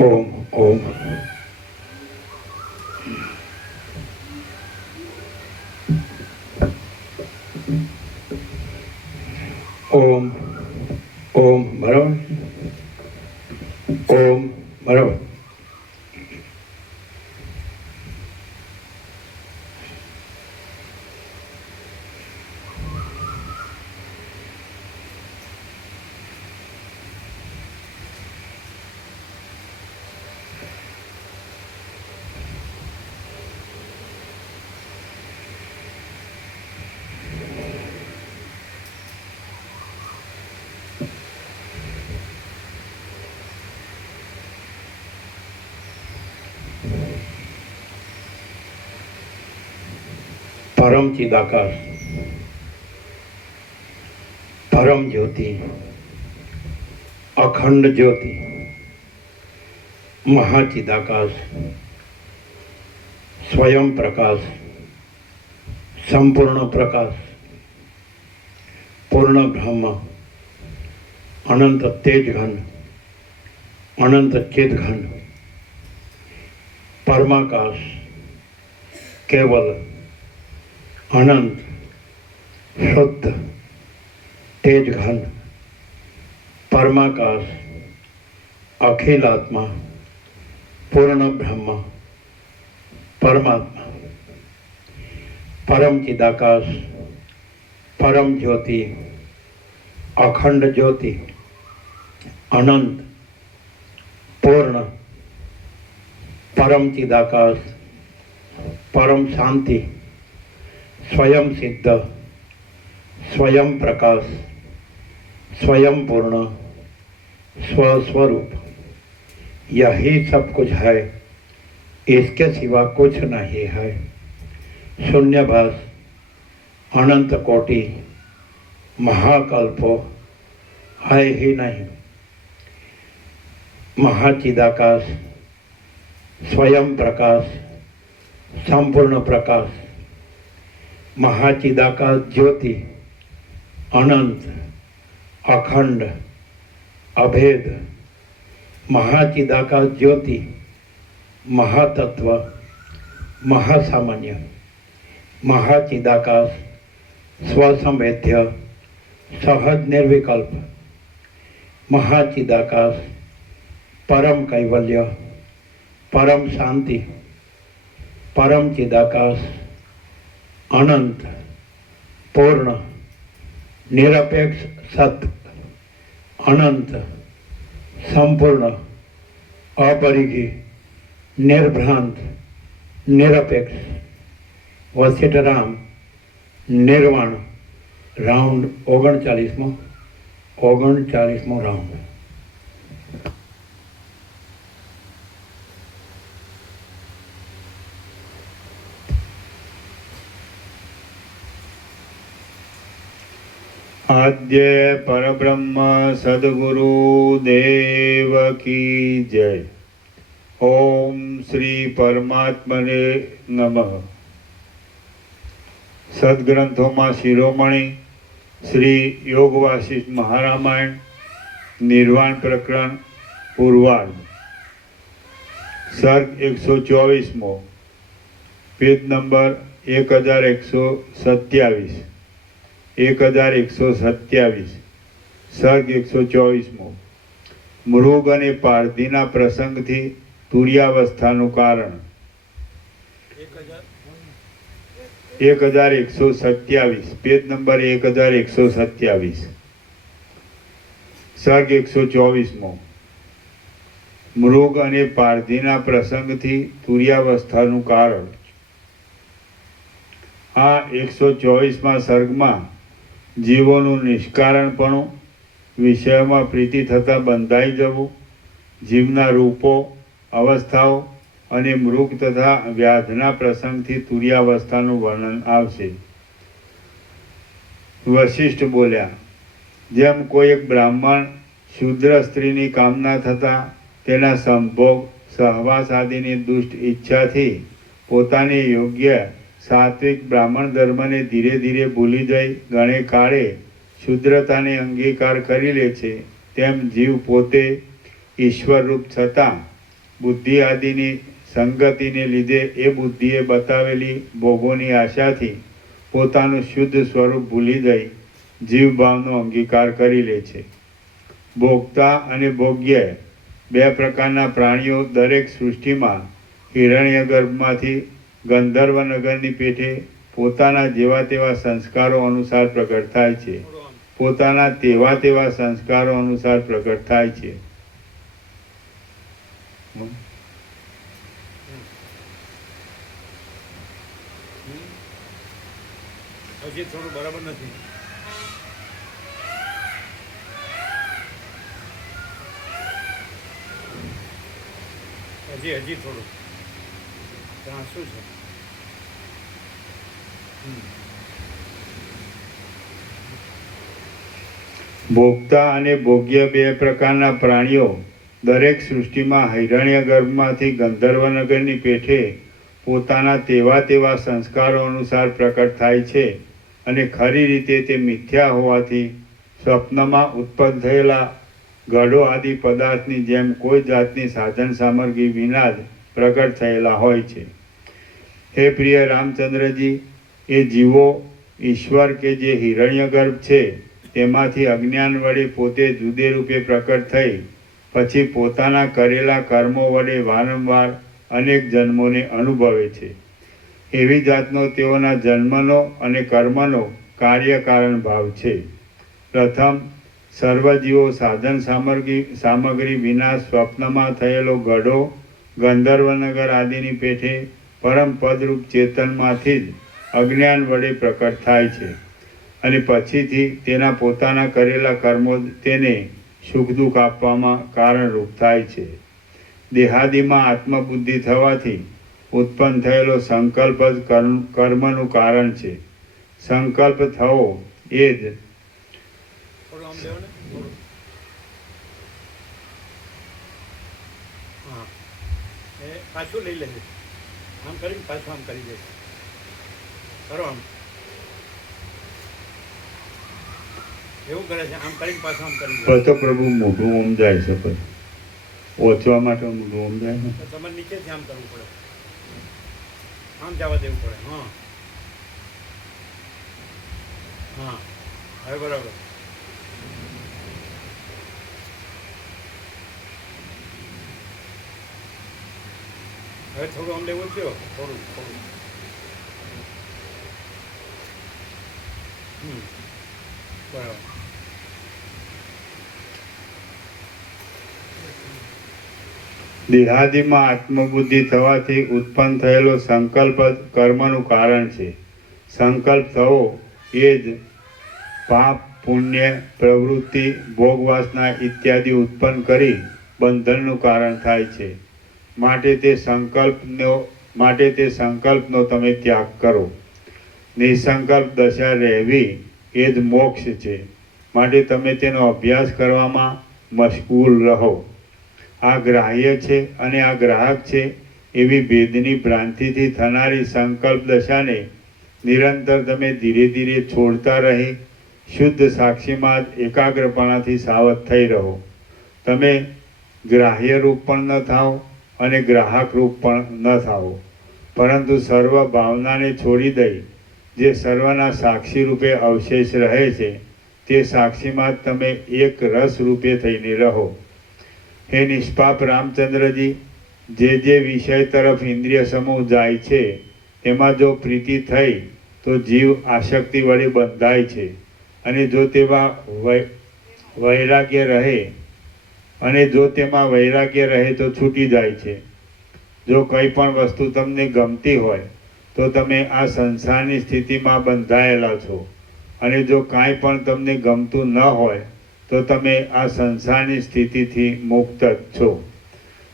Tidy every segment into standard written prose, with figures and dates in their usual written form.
ओम ओम। ओम ओम बराबर। ओम बराबर। परम चिदाकाश, परम ज्योति, अखंड ज्योति, महाचिदाकाश, स्वयं प्रकाश, संपूर्ण प्रकाश, पूर्ण ब्रह्म, अनंत तेज घन, अनंत चेत घन, परमाकाश, केवल अनंत शुद्ध तेज घन, परमाकाश, अखिल आत्मा, पूर्ण ब्रह्म, परमात्मा, परम चिदाकाश, परम ज्योति, अखंड ज्योति, अनंत पूर्ण, परम चिदाकाश, परम शांति, स्वयं सिद्ध, स्वयं प्रकाश, स्वयं पूर्ण, स्वस्वरूप, यही सब कुछ है, इसके सिवा कुछ नहीं है। शून्यभास, अनंत कोटि, महाकल्पो है ही नहीं। महाचिदाकाश, स्वयं प्रकाश, संपूर्ण प्रकाश, महाचिदाकाश ज्योति, अनंत, अखंड, अभेद, महाचिदाकाश ज्योति, महातत्व, महासामान्य, महाचिदाकाश, स्वसंवेद्य, सहज निर्विकल्प, મહાચિદાકાશ, પરમ કૈવલ્ય, પરમ શાંતિ, પરમ ચિદાકાશ, અનંત, પૂર્ણ, નિરપેક્ષ સત, અનંત, સંપૂર્ણ, અપરિઘી, નિર્ભ્રાંત, નિરપેક્ષ, વસિષ્ઠરામ, નિર્વાણ. Round 39મો round. આદ્ય પરબ્રહ્મ સદગુરુ દેવ કી જય. ઓમ શ્રી પરમાત્મને નમઃ. સદગ્રંથોમાં શિરોમણી શ્રી યોગ વાસિષ્ઠ મહારામાયણ નિર્વાણ પ્રકરણ પૂર્વાર્ધ, સર્ગ 124મો, પેજ નંબર 1127, 1127, સર્ગ 124મો. મૃગ અને પારધીના પ્રસંગથી તુર્યાવસ્થાનું કારણ. 1127, પેજ નંબર 1127, સર્ગ 124મો. મૃગ અને પારધીના પ્રસંગથી તુર્યાવસ્થાનું કારણ. આ 124મા સર્ગમાં જીવોનું નિષ્કારણપણું, વિષયોમાં પ્રીતિ થતાં બંધાઈ જવું, જીવના રૂપો, અવસ્થાઓ અને મૃગ તથા વ્યાધના પ્રસંગથી તુર્યાવસ્થાનું વર્ણન આવશે. વશિષ્ઠ બોલ્યા, જેમ કોઈ એક બ્રાહ્મણ શુદ્ર સ્ત્રીની કામના થતાં તેના સંભોગ, સહવાસ આદિની દુષ્ટ ઈચ્છાથી પોતાની યોગ્ય સાત્વિક બ્રાહ્મણ ધર્મને ધીરે ધીરે ભૂલી જઈ ગણે કાળે શુદ્રતાને અંગીકાર કરી લે છે, તેમ જીવ પોતે ઈશ્વરરૂપ છતાં બુદ્ધિ આદિની સંગતિને લીધે એ બુદ્ધિએ બતાવેલી ભોગોની આશાથી પોતાનું શુદ્ધ સ્વરૂપ ભૂલી જઈ જીવભાવનો અંગીકાર કરી લે છે. ભોગતા અને ભોગ્ય બે પ્રકારના પ્રાણીઓ દરેક સૃષ્ટિમાં હિરણ્યગર્ભમાંથી ગંધર્વનગરની પેઠે પોતાના જેવા તેવા સંસ્કારો અનુસાર પ્રગટ થાય છે. પોતાના તેવા તેવા સંસ્કારો અનુસાર પ્રગટ થાય છે. હજી થોડું બરાબર નથી. હજી થોડું ત્યાં શું છે? ભોગતા અને ભોગ્ય બે પ્રકારના પ્રાણીઓ દરેક સૃષ્ટિમાં હિરણ્ય ગર્ભમાંથી ગંધર્વનગરની પેઠે પોતાના તેવા તેવા સંસ્કારો અનુસાર પ્રકટ થાય છે અને ખરી રીતે તે મિથ્યા હોવાથી સ્વપ્નમાં ઉત્પન્ન થયેલા ગઢો આદિ પદાર્થની જેમ કોઈ જાતની સાધન સામગ્રી વિના જ પ્રગટ થયેલા હોય છે. હે પ્રિય રામચંદ્રજી, એ જીવો ઈશ્વર કે જે હિરણ્યગર્ભ છે તેમાંથી અજ્ઞાન વડે પોતે જુદે રૂપે પ્રકટ થઈ પછી પોતાના કરેલા કર્મો વડે વારંવાર અનેક જન્મોને અનુભવે છે. એવી જાતનો તેઓના જન્મનો અને કર્મનો કાર્યકારણ ભાવ છે. પ્રથમ, સર્વજીવો સાધન સામગ્રી વિના સ્વપ્નમાં થયેલો ગઢો, ગંધર્વનગર આદિની પેઠે પરમ પદરૂપ ચેતનમાંથી જ અજ્ઞાન વડે પ્રકટ થાય છે અને પછીથી તેના પોતાના કરેલા કર્મો તેને સુખ દુઃખ આપવામાં કારણરૂપ થાય છે. દેહાદિમાં આત્મબુદ્ધિ થવાથી ઉત્પન્ન થયેલો સંકલ્પ જ કર્મનું કારણ છે. સંકલ્પ થવો એ જ થોડું આમ લેવો ને, થોડું. હા, એ પાછું લઈ લેજે. આમ કરીને પાછું આમ કરી દેશે. કરો આમ. એવું કરે છે, આમ કરીને પાછું આમ કરી દે. તો પ્રભુ મોઢું ઓમ જાય છે, પછી ઓછવા માટે મોઢું ઓમ જાય ને. તો તમારે નીચેથી આમ કરવું પડે, આમ જવા દેવું પડે. હા હા, હવે બરાબર. હવે થોડું આમ લેવું થયો થોડું થોડું બરાબર. દેહાદિમાં આત્મબુદ્ધિ થવાથી ઉત્પન્ન થયેલો સંકલ્પ જ કર્મનું કારણ છે. સંકલ્પ થવો એ જ પાપ પુણ્ય પ્રવૃત્તિ ભોગ વાસના ઇત્યાદિ ઉત્પન્ન કરી બંધનનું કારણ થાય છે. માટે તે સંકલ્પનો તમે ત્યાગ કરો. નિસંકલ્પ દશા રહેવી એ જ મોક્ષ છે. માટે તમે તેનો અભ્યાસ કરવામાં મશગુલ રહો. આ ગ્રાહ્ય છે અને આ ગ્રાહક છે એવી ભેદની ભ્રાંતિથી થનારી સંકલ્પ દશાને નિરંતર તમે ધીરે ધીરે છોડતા રહી શુદ્ધ સાક્ષીમાં જ એકાગ્રપણાથી સાવધ થઈ રહો. તમે ગ્રાહ્ય રૂપ પણ ન થાઓ અને ગ્રાહક રૂપ પણ ન થાઓ, પરંતુ સર્વ ભાવનાને છોડી દઈ જે સર્વના સાક્ષી રૂપે અવશેષ રહે છે તે સાક્ષીમાં જ તમે એક રસ રૂપે થઈને રહો. હે નિષ્પાપ રામચંદ્રજી, જે વિષય તરફ ઇન્દ્રિય સમૂહ જાય છે તેમાં જો પ્રીતિ થઈ તો જીવ આસક્તિ વડે બંધાય છે, અને જો તેમાં વૈરાગ્ય રહે તો છૂટી જાય છે. જો કંઈ પણ વસ્તુ તમને ગમતી હોય તો તમે આ સંસારની સ્થિતિમાં બંધાયેલા છો, અને જો કાંઈ પણ તમને ગમતું ન હોય તો તમે આ સંસારની સ્થિતિથી મુક્ત જ છો.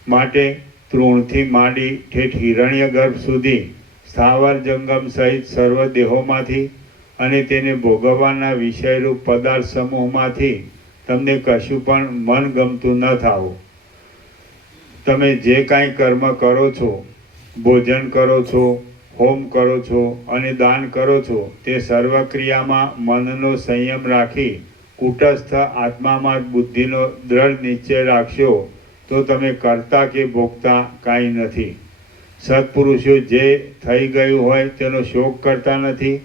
માટે તૃણથી માંડી ઠેઠ હિરણ્ય ગર્ભ સુધી સ્થાવર જંગમ સહિત સર્વ દેહોમાંથી અને તેને ભોગવવાના વિષયરૂપ પદાર્થ સમૂહમાંથી તમને કશું પણ મન ગમતું ન થાવું. તમે જે કાંઈ કર્મ કરો છો, ભોજન કરો છો, હોમ કરો છો અને દાન કરો છો, તે સર્વ ક્રિયામાં મનનો સંયમ રાખી કુટસ્થ આત્મામાં બુદ્ધિનો દ્રઢ નિશ્ચય રાખશો તો તમે કરતા કે ભોગતા કાંઈ નથી. સત્પુરુષો જે થઈ ગયું હોય તેનો શોક કરતા નથી,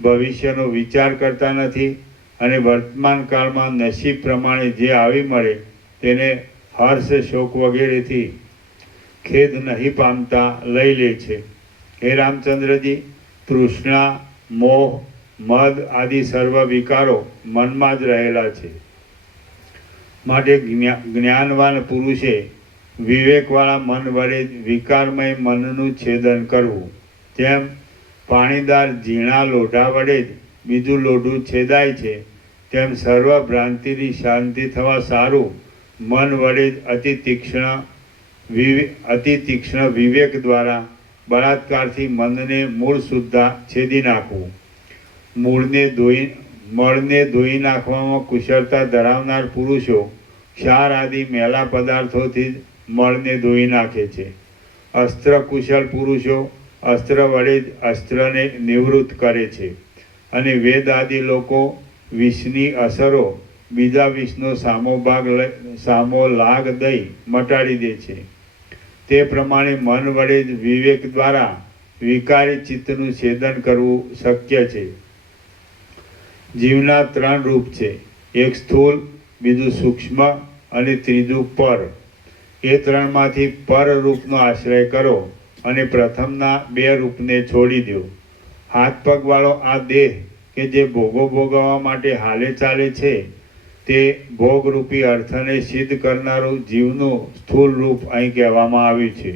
ભવિષ્યનો વિચાર કરતા નથી, અને વર્તમાન કાળમાં નસીબ પ્રમાણે જે આવી મળે તેને હર્ષ શોક વગેરેથી ખેદ નહીં પામતા લઈ લે છે. હે રામચંદ્રજી, તૃષ્ણા, મોહ, મદ આદિ સર્વ વિકારો મનમાં જ રહેલા છે. માટે જ્ઞાનવાન પુરુષે વિવેકવાળા મન વડે જ વિકારમય મનનું છેદન કરવું. જેમ પાણીદાર ઝીણા લોઢા વડે જ બીજું લોઢું છેદાય છે, તેમ સર્વ ભ્રાંતિની શાંતિ થવા સારું મન વડે જ અતિ તીક્ષ્ણ વિવેક દ્વારા બળાત્કારથી મનને મૂળ સુદ્ધા છેદી નાખવું. મળને ધોઈ નાખવામાં કુશળતા ધરાવનાર પુરુષો ક્ષાર આદિ મેલા પદાર્થોથી જ મળને ધોઈ નાખે છે. અસ્ત્ર કુશળ પુરુષો અસ્ત્ર વડે જ અસ્ત્રને નિવૃત્ત કરે છે, અને વેદ આદિ લોકો વિષની અસરો બીજા વિષનો સામો લાગ દઈ મટાડી દે છે. તે પ્રમાણે મન વડે જ વિવેક દ્વારા વિકારી ચિત્તનું છેદન કરવું શક્ય છે. જીવના 3 રૂપ છે, એક સ્થૂલ, બીજું સૂક્ષ્મ અને ત્રીજું પર. એ 3માંથી પર રૂપનો આશ્રય કરો અને પ્રથમના 2 રૂપને છોડી દો. હાથ પગવાળો આ દેહ કે જે ભોગો ભોગવવા માટે હાલે ચાલે છે તે ભોગરૂપી અર્થને સિદ્ધ કરનારું જીવનું સ્થૂળ રૂપ અહીં કહેવામાં આવ્યું છે.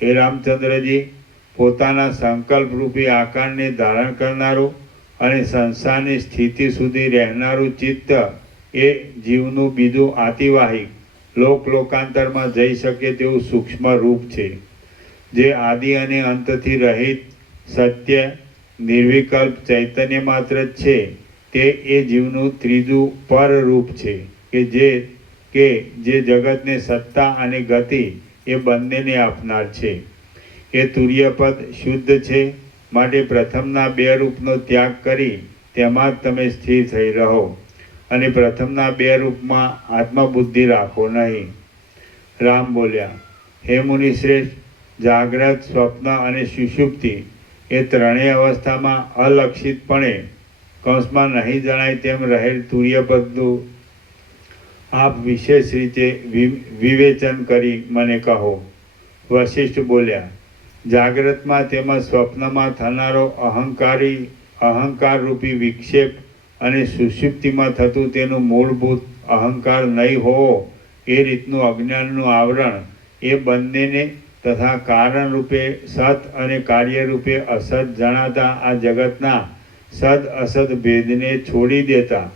હે રામચંદ્રજી, પોતાના સંકલ્પ રૂપી આકારને ધારણ કરનારું અને સંસારની સ્થિતિ સુધી રહેનારું ચિત્ત એ જીવનું બીજું આતિવાહિક લોકાંતરમાં જઈ શકે તેવું સૂક્ષ્મ રૂપ છે. જે આદિ અને અંતથી રહિત સત્ય નિર્વિકલ્પ ચૈતન્ય માત્ર જ છે, તે એ જીવનું ત્રીજું પર રૂપ છે કે જે જગતને સત્તા અને ગતિ એ બંનેને આપનાર છે. એ તુર્યપદ શુદ્ધ છે. માટે પ્રથમના 2 રૂપનો ત્યાગ કરી તેમાં જ તમે સ્થિર થઈ રહો, અને પ્રથમના 2 રૂપમાં આત્મબુદ્ધિ રાખો નહીં. રામ બોલ્યા, હે મુનિશ્રેષ્ઠ, જાગ્રત, સ્વપ્ન અને સુષુપ્તિ એ ત્રણેય અવસ્થામાં અલક્ષિતપણે કૌંસમાં નહીં જણાય તેમ રહેલ તુર્યપદનું આપ વિશેષ રીતે વિવેચન કરી મને કહો. વશિષ્ઠ બોલ્યા, જાગ્રતમાં તેમજ સ્વપ્નમાં થનારો અહંકારરૂપી વિક્ષેપ અને સુષુપ્તિમાં થતું તેનું મૂળભૂત અહંકાર નહીં હોવો એ રીતનું અજ્ઞાનનું આવરણ, એ બંનેને તથા કારણ રૂપે સત અને કાર્ય રૂપે અસત જણાતા આ જગતના સદ અસદ ભેદને છોડી દેતા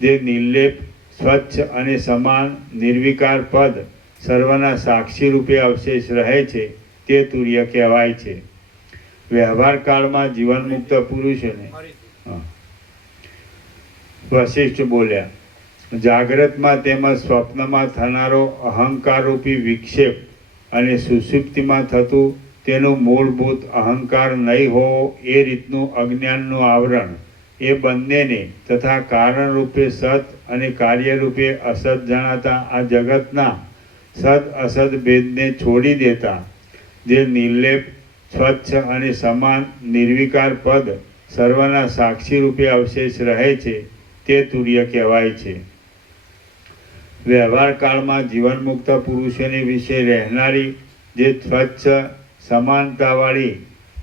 જે નિર્લેપ, સ્વચ્છ અને સમાન નિર્વિકાર પદ સર્વના સાક્ષી રૂપે અવશેષ રહે છે તે તુર્ય કહેવાય છે. વ્યવહાર કાળમાં જીવનમુક્ત પુરુષોને વશિષ્ઠ બોલ્યા, જાગ્રતમાં તેમજ સ્વપ્નમાં થનારો અહંકારરૂપી વિક્ષેપ અને સુષુપ્તિમાં થતું તેનું મૂળભૂત અહંકાર નહીં હોવો એ રીતનું અજ્ઞાનનું આવરણ, એ બંનેને તથા કારણ રૂપે સત અને કાર્ય રૂપે અસત જણાતા આ જગતના સદ અસદ ભેદને છોડી દેતા જે નિર્લેપ, સ્વચ્છ અને સમાન નિર્વિકાર પદ સર્વના સાક્ષી રૂપે અવશેષ રહે છે તે તુર્ય કહેવાય છે. વ્યવહાર કાળમાં જીવનમુક્ત પુરુષોને વિશે રહેનારી જે સ્વચ્છ, સમાનતાવાળી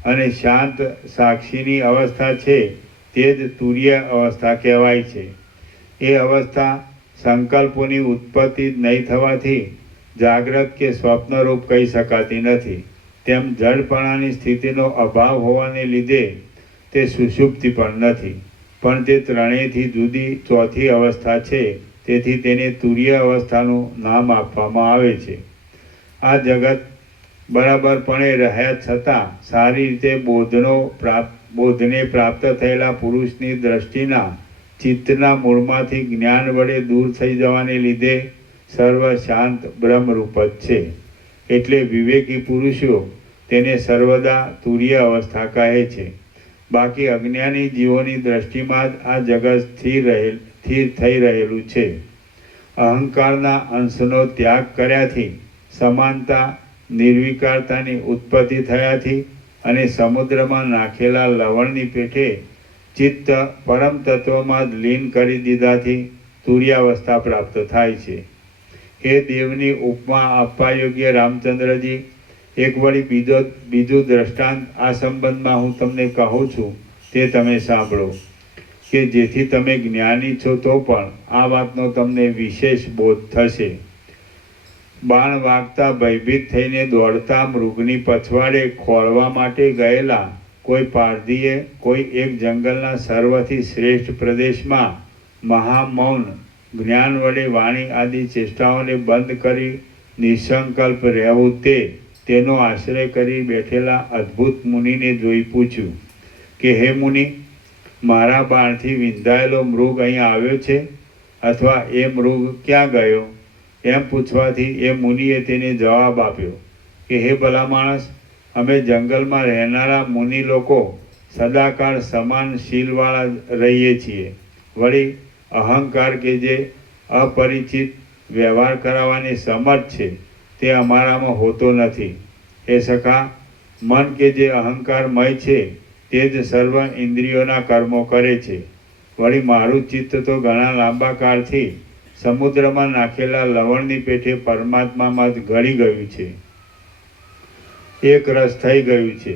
અને શાંત સાક્ષીની અવસ્થા છે તે જ તુર્ય અવસ્થા કહેવાય છે. એ અવસ્થા સંકલ્પોની ઉત્પત્તિ જ નહીં થવાથી જાગ્રત કે સ્વપ્નરૂપ કહી શકાતી નથી. તેમ જડપણાની સ્થિતિનો અભાવ હોવાને લીધે તે સુષુપ્તિ પણ નથી, પણ તે ત્રણેયથી જુદી ચોથી અવસ્થા છે. તેથી તેને તુર્ય અવસ્થાનું નામ આપવામાં આવે છે. આ જગત બરાબરપણે રહ્યા છતાં સારી રીતે બોધને પ્રાપ્ત થયેલા પુરુષની દ્રષ્ટિના ચિત્તના મૂળમાંથી જ્ઞાન વડે દૂર થઈ જવાને લીધે સર્વ શાંત બ્રહ્મરૂપ જ છે. એટલે વિવેકી પુરુષો તેને સર્વદા તુર્ય અવસ્થા કહે છે. બાકી અજ્ઞાની જીવોની દ્રષ્ટિમાં જ આ જગત સ્થિર થઈ રહેલું છે. અહંકારના અંશનો ત્યાગ કર્યાથી, સમાનતા નિર્વિકારતાની ઉત્પત્તિ થયાથી અને સમુદ્રમાં નાખેલા લવણની પેઠે ચિત્ત પરમ તત્વમાં જ લીન કરી દીધાથી તુર્યાવસ્થા પ્રાપ્ત થાય છે. એ દેવની ઉપમા આપવા યોગ્ય રામચંદ્રજી, એક વળી બીજું દ્રષ્ટાંત આ સંબંધમાં હું તમને કહું છું તે તમે સાંભળો, કે જેથી તમે જ્ઞાની છો તો પણ આ વાતનો તમને વિશેષ બોધ થશે. બાણ વાગતા ભયભીત થઈને દોડતા મૃગની પછવાડે ખોળવા માટે ગયેલા કોઈ પારધીએ કોઈ એક જંગલના સર્વથી શ્રેષ્ઠ પ્રદેશમાં મહામૌન જ્ઞાન વડે વાણી આદિ ચેષ્ટાઓને બંધ કરી નિસંકલ્પ રહેવું તેનો આશ્રય કરી બેઠેલા અદ્ભુત મુનિને જોઈ પૂછ્યું કે હે મુનિ, મારા બાણથી વિંધાયેલો મૃગ અહીં આવ્યો છે અથવા એ મૃગ ક્યાં ગયો? એમ પૂછવાથી એ મુનિએ તેને જવાબ આપ્યો કે હે ભલા માણસ, અમે જંગલમાં રહેનારા મુનિ લોકો સદાકાળ સમાન શીલવાળા રહીએ છીએ. વળી અહંકાર કે જે અપરિચિત વ્યવહાર કરાવવાની સમર્થ છે તે અમારામાં હોતો નથી. એ સખા, મન કે જે અહંકારમય છે તે જ સર્વ ઇન્દ્રિયોના કર્મો કરે છે. વળી મારું ચિત્ત તો ઘણા લાંબા કાળથી સમુદ્રમાં નાખેલા લવણની પેઠે પરમાત્મામાં જ ગળી ગયું છે, એક રસ થઈ ગયું છે.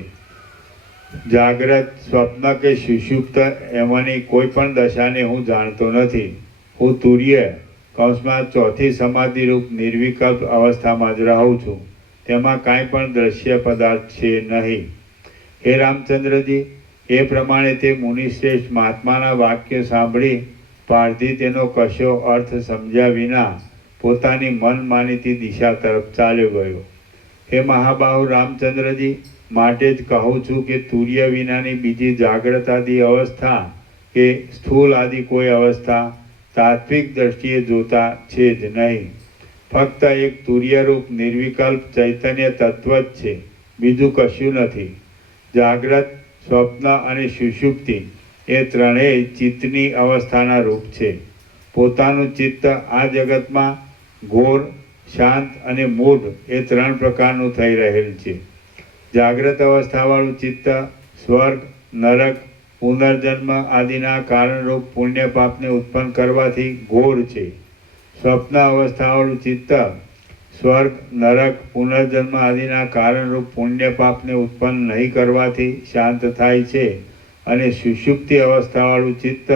જાગ્રત, સ્વપ્ન કે સુષુપ્ત એમાંની કોઈ પણ દશાને હું જાણતો નથી. હું તુર્ય કૌંસમાં ચોથી સમાધિરૂપ નિર્વિકલ્પ અવસ્થામાં જ રહું છું. તેમાં કાંઈ પણ દ્રશ્ય પદાર્થ છે નહીં. હે રામચંદ્રજી, એ પ્રમાણે તે મુનિશ્રેષ્ઠ મહાત્માના વાક્ય સાંભળી પારધી તેનો કશો અર્થ સમજ્યા વિના પોતાની મનમાનીતી દિશા તરફ ચાલ્યો ગયો. હે મહાબાહુ રામચંદ્રજી, માટે જ કહું છું કે તુર્ય વિનાની બીજી જાગ્રત આદિ અવસ્થા કે સ્થૂલ આદિ કોઈ અવસ્થા તાત્વિક દ્રષ્ટિએ જોતા છે જ નહીં. ફક્ત એક તુર્યરૂપ નિર્વિકલ્પ ચૈતન્ય તત્વ જ છે, બીજું કશું નથી. જાગ્રત, સ્વપ્ન અને સુષુપ્તિ એ ત્રણેય ચિત્તની અવસ્થાના રૂપ છે. પોતાનું ચિત્ત આ જગતમાં ઘોર, શાંત અને મૂઢ એ ત્રણ પ્રકારનું થઈ રહેલ છે. જાગ્રત અવસ્થાવાળું ચિત્ત સ્વર્ગ, નરક, પુનર્જન્મ આદિના કારણરૂપ પુણ્ય પાપને ઉત્પન્ન કરવાથી ઘોર છે. સ્વપ્ન અવસ્થાવાળું ચિત્ત સ્વર્ગ, નરક, પુનર્જન્મ આદિના કારણરૂપ પુણ્ય પાપને ઉત્પન્ન નહીં કરવાથી શાંત થાય છે. અને સુષુપ્તિ અવસ્થાવાળું ચિત્ત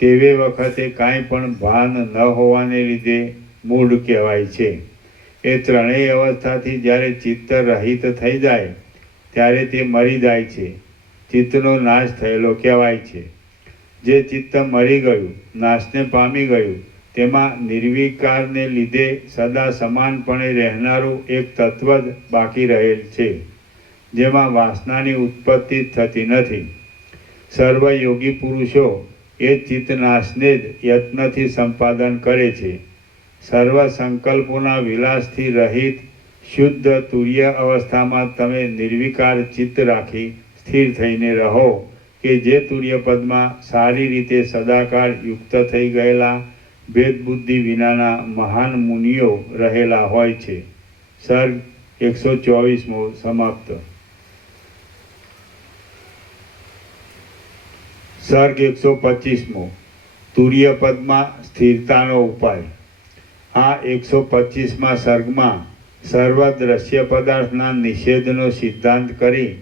તેવે વખતે કાંઈ પણ ભાન ન હોવાને લીધે મૂઢ કહેવાય છે. એ ત્રણેય અવસ્થાથી જ્યારે ચિત્ત રહિત થઈ જાય ત્યારે તે મરી જાય છે. ચિત્તનો નાશ થયેલો કહેવાય છે. જે ચિત્ત મરી ગયું, નાશને પામી ગયું, તેમાં નિર્વિકારને લીધે સદા સમાનપણે રહેનારું એક તત્વ જ બાકી રહેલ છે, જેમાં વાસનાની ઉત્પત્તિ થતી નથી. સર્વ યોગી પુરુષો એ ચિત્તનાશને જ યત્નથી સંપાદન કરે છે. સર્વ સંકલ્પોના વિલાસથી રહિત શુદ્ધ તુર્ય અવસ્થામાં તમે નિર્વિકાર ચિત્ત રાખી સ્થિર થઈને રહો કે જે તુર્યપદમાં સારી રીતે સદાકાળ યુક્ત થઈ ગયેલા ભેદ બુદ્ધિ વિનાના મહાન મુનિઓ રહેલા હોય છે. સર્ગ 124મો સમાપ્ત. સર્ગ 125મો તુર્યપદમાં સ્થિરતાનો ઉપાય. આ 125મા સર્ગમાં સર્વ દ્રશ્ય પદાર્થના નિષેધનો સિદ્ધાંત કરી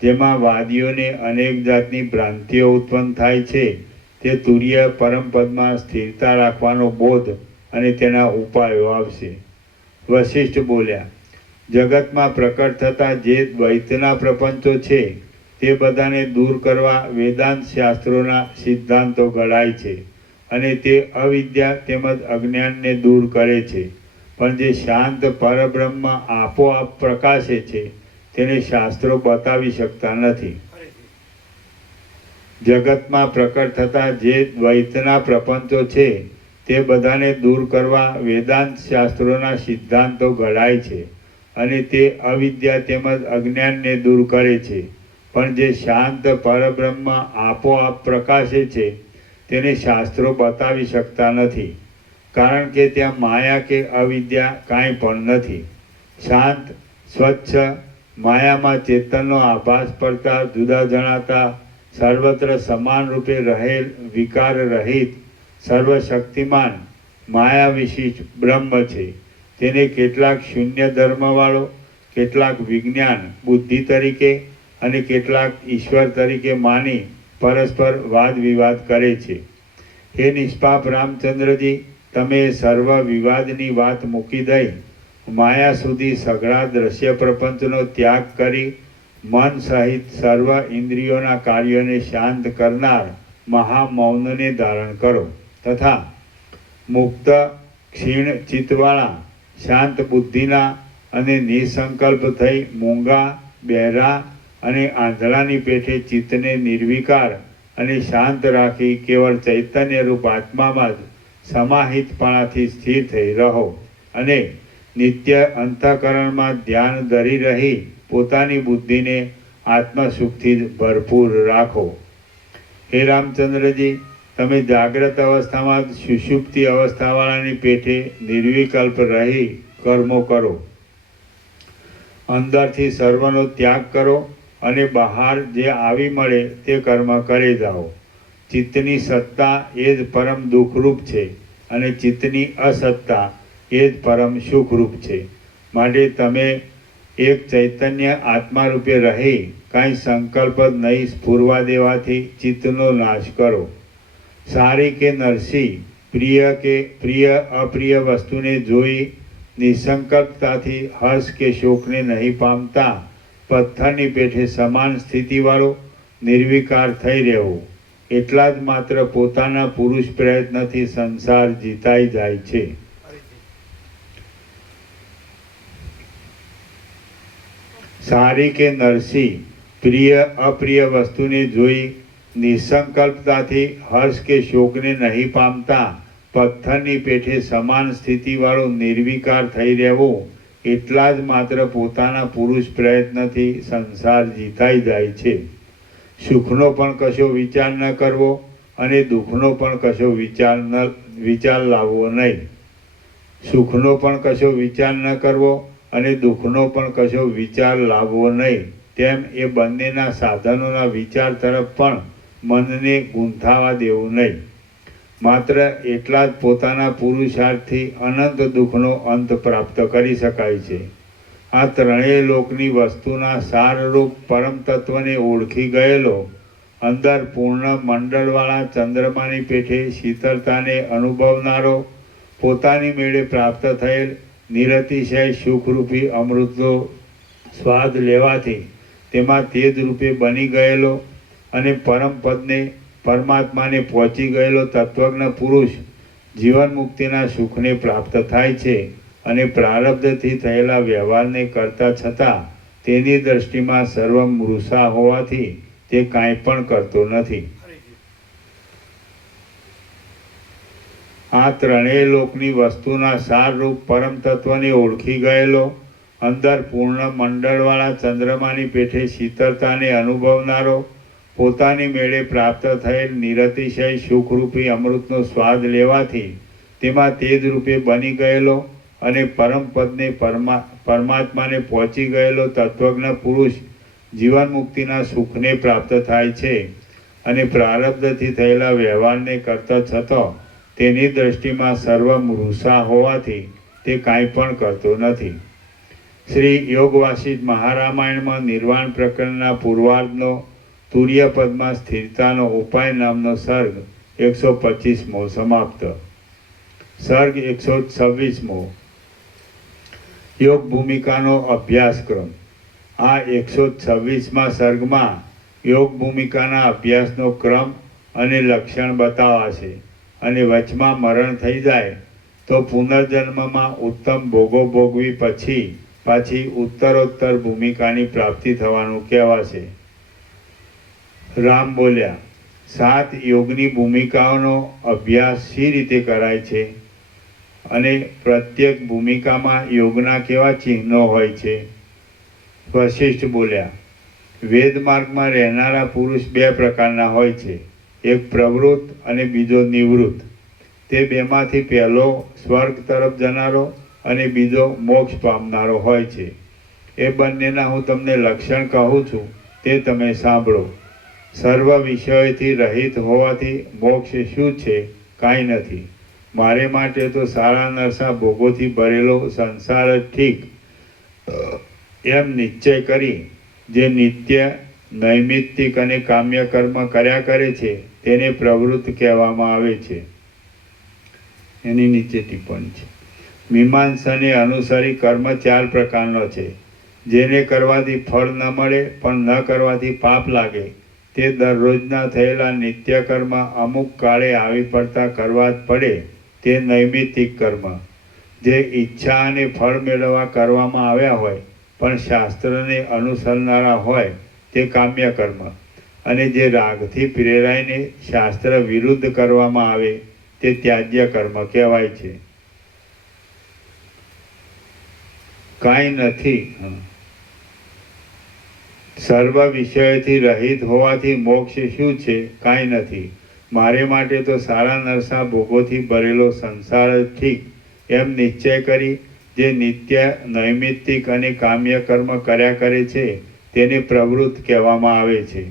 જેમાં વાદીઓને અનેક જાતની ભ્રાંતિઓ ઉત્પન્ન થાય છે તે તુર્ય પરમપદમાં સ્થિરતા રાખવાનો બોધ અને તેના ઉપાયો આવશે. વશિષ્ઠ બોલ્યા, જગતમાં પ્રકટ થતા જે દ્વૈતના પ્રપંચો છે તે બધાને દૂર કરવા વેદાંત શાસ્ત્રોના સિદ્ધાંતો ઘડાય છે અને તે અવિદ્યા તેમજ અજ્ઞાનને દૂર કરે છે. પણ જે શાંત પરબ્રહ્મ આપોઆપ પ્રકાશે છે તેને શાસ્ત્રો બતાવી શકતા નથી. જગતમાં પ્રકટ થતા જે દ્વૈતના પ્રપંચો છે તે બધાને દૂર કરવા વેદાંત શાસ્ત્રોના સિદ્ધાંતો ઘડાય છે અને તે અવિદ્યા તેમજ અજ્ઞાનને દૂર કરે છે. પણ જે શાંત પરબ્રહ્મ આપોઆપ પ્રકાશે છે તેને શાસ્ત્રો બતાવી શકતા નથી, કારણ કે ત્યાં માયા કે અવિદ્યા કાંઈ પણ નથી. શાંત, સ્વચ્છ, માયામાં ચેતનનો આભાસ પડતા જુદા જણાતા સર્વત્ર સમાન રૂપે રહેલ વિકાર રહિત સર્વશક્તિમાન માયા વિશિષ્ટ બ્રહ્મ છે. તેને કેટલાક શૂન્ય ધર્મવાળો, કેટલાક વિજ્ઞાન બુદ્ધિ તરીકે અને કેટલાક ઈશ્વર તરીકે માની પરસ્પર વાદ વિવાદ કરે છે. હે નિષ્પાપ રામચંદ્રજી, તમે સર્વ વિવાદની વાત મૂકી દઈ માયા સુધી સઘળા દ્રશ્ય પ્રપંચનો ત્યાગ કરી મન સહિત સર્વ ઇન્દ્રિયોના કાર્યોને શાંત કરનાર મહામૌનને ધારણ કરો તથા મુક્ત ક્ષીણ ચિત્તવાળા શાંત બુદ્ધિના અને નિસંકલ્પ થઈ મૂંગા, બહેરા અને આંધળાની પેઠે ચિત્તને નિર્વિકાર અને શાંત રાખી કેવળ ચૈતન્યરૂપ આત્મામાં જ સમાહિતપણાથી સ્થિર થઈ રહો અને નિત્ય અંતઃકરણમાં ધ્યાન ધરી રહી પોતાની બુદ્ધિને આત્મસુખથી જ ભરપૂર રાખો. હે રામચંદ્રજી, તમે જાગ્રત અવસ્થામાં જ સુષુપ્તિ અવસ્થાવાળાની પેઠે નિર્વિકલ્પ રહી કર્મો કરો. અંદરથી સર્વનો ત્યાગ કરો અને બહાર જે આવી મળે તે કર્મ કરે જાઓ. ચિત્તની સત્તા એ જ પરમ દુઃખરૂપ છે અને ચિત્તની અસત્તા એ જ પરમ સુખરૂપ છે. માટે તમે એક ચૈતન્ય આત્મા રૂપે રહી કાંઈ સંકલ્પ જ નહીં સ્ફુરવા દેવાથી ચિત્તનો નાશ કરો. સારી કે નરસી, પ્રિય કે પ્રિય અપ્રિય વસ્તુને જોઈ નિસંકલ્પતાથી હર્ષ કે શોકને નહીં પામતા પથ્થરની પેઠે સમાન સ્થિતિવાળો નિર્વિકાર થઈ રહેવું, એટલા જ માત્ર પોતાના પુરુષ પ્રયત્નથી સંસાર જીતાઈ જાય છે. સારી કે નરસી, પ્રિય અપ્રિય વસ્તુને જોઈ નિસંકલ્પતાથી હર્ષ કે શોકને નહીં પામતા પથ્થરની પેઠે સમાન સ્થિતિવાળો નિર્વિકાર થઈ રહેવું, એટલા જ માત્ર પોતાના પુરુષ પ્રયત્નથી સંસાર જીતાઈ જાય છે. સુખનો પણ કશો વિચાર ન કરવો અને દુઃખનો પણ કશો વિચાર લાવવો નહીં. સુખનો પણ કશો વિચાર ન કરવો અને દુઃખનો પણ કશો વિચાર લાવવો નહીં. તેમ એ બંનેના સાધનોના વિચાર તરફ પણ મનને ગૂંથાવા દેવું નહીં. માત્ર એટલા જ પોતાના પુરુષાર્થથી અનંત દુઃખનો અંત પ્રાપ્ત કરી શકાય છે. આ ત્રણેય લોકની વસ્તુના સારરૂપ પરમ તત્વને ઓળખી ગયેલો, અંદર પૂર્ણ મંડળવાળા ચંદ્રમાની પેઠે શીતળતાને અનુભવનારો, પોતાની મેળે પ્રાપ્ત થયેલ નિરતિશય સુખરૂપી અમૃતનો સ્વાદ લેવાથી તેમાં તેજ રૂપે બની ગયેલો અને પરમ પદને પરમાત્માને પહોંચી ગયેલો તત્વજ્ઞ પુરુષ જીવન મુક્તિના સુખને પ્રાપ્ત થાય છે અને પ્રારબ્ધથી થયેલા વ્યવહારને કરતા છતાં તેની દ્રષ્ટિમાં સર્વ મૃષા હોવાથી તે કાંઈ પણ કરતો નથી. આ ત્રણેય લોકની વસ્તુના સારરૂપ પરમ તત્વને ઓળખી ગયેલો, અંદર પૂર્ણ મંડળવાળા ચંદ્રમાની પેઠે શીતળતાને અનુભવનારો, પોતાની મેળે પ્રાપ્ત થયેલ નિરતિશય સુખરૂપી અમૃતનો સ્વાદ લેવાથી તેમાં તેજ રૂપે બની ગયેલો અને પરમ પદને પરમાત્માને પહોંચી ગયેલો તત્વજ્ઞ પુરુષ જીવન મુક્તિના સુખને પ્રાપ્ત થાય છે અને પ્રારબ્ધથી થયેલા વ્યવહારને કરતા છતાં તેની દ્રષ્ટિમાં સર્વ મૃષા હોવાથી તે કાંઈ પણ કરતો નથી. શ્રી યોગવાસિષ્ઠ મહારામાયણમાં નિર્વાણ પ્રકરણના પૂર્વાર્ધનો તુર્યપદમાં સ્થિરતાનો ઉપાય નામનો સર્ગ 125મો સમાપ્ત. સર્ગ 126મો યોગ ભૂમિકાનો અભ્યાસક્રમ. આ 126મા સર્ગમાં યોગ ભૂમિકાના અભ્યાસનો ક્રમ અને લક્ષણ બતાવાશે અને વચમાં મરણ થઈ જાય તો પુનર્જન્મમાં ઉત્તમ ભોગો ભોગવી પછી પાછી ઉત્તરોત્તર ભૂમિકાની પ્રાપ્તિ થવાનું કહેવાશે. રામ બોલ્યા, 7 યોગની ભૂમિકાઓનો અભ્યાસ શી રીતે કરાય છે અને પ્રત્યેક ભૂમિકામાં યોગના કેવા ચિહ્નો હોય છે? વશિષ્ઠ બોલ્યા, વેદ માર્ગમાં રહેનારા પુરુષ 2 પ્રકારના હોય છે, એક પ્રવૃત્ત અને બીજો નિવૃત્ત. તે બેમાંથી પહેલો સ્વર્ગ તરફ જનારો અને બીજો મોક્ષ પામનારો હોય છે. એ બંનેના હું તમને લક્ષણ કહું છું, તે તમે સાંભળો. સર્વ વિષયોથી રહિત હોવાથી મોક્ષ શું છે? કાંઈ નથી. મારે માટે તો સારા નરસા ભોગોથી ભરેલો સંસાર જ ઠીક એમ નિશ્ચય કરી જે નિત્ય નૈમિત્તિક અને કામ્ય કર્મ કર્યા કરે છે તેને પ્રવૃત્ત કહેવામાં આવે છે. એની નીચે ટિપ્પણી છે. મીમાંસાને અનુસારી કર્મ 4 પ્રકારનો છે. જેને કરવાથી ફળ ન મળે પણ ન કરવાથી પાપ લાગે તે દરરોજના થયેલા નિત્ય કર્મ અમુક કાળે આવી પડતા કરવા જ પડે તે નૈમિત્તિક કર્મ. જે ઈચ્છા અને ફળ મેળવવા કરવામાં આવ્યા હોય પણ શાસ્ત્રને અનુસરનારા હોય તે કામ્ય કર્મ. અને જે રાગથી પ્રેરાઈને શાસ્ત્ર વિરુદ્ધ કરવામાં આવે તે ત્યાજ્ય કર્મ કહેવાય છે. કાંઈ નથી. સર્વ વિષયોથી રહિત હોવાથી મોક્ષ શું છે? કાંઈ નથી. મારે માટે તો સારા નરસા ભોગોથી ભરેલો સંસાર જ ઠીક એમ નિશ્ચય કરી જે નિત્ય નૈમિત્તિક અને કામ્ય કર્મ કર્યા કરે છે તેને પ્રવૃત્ત કહેવામાં આવે છે.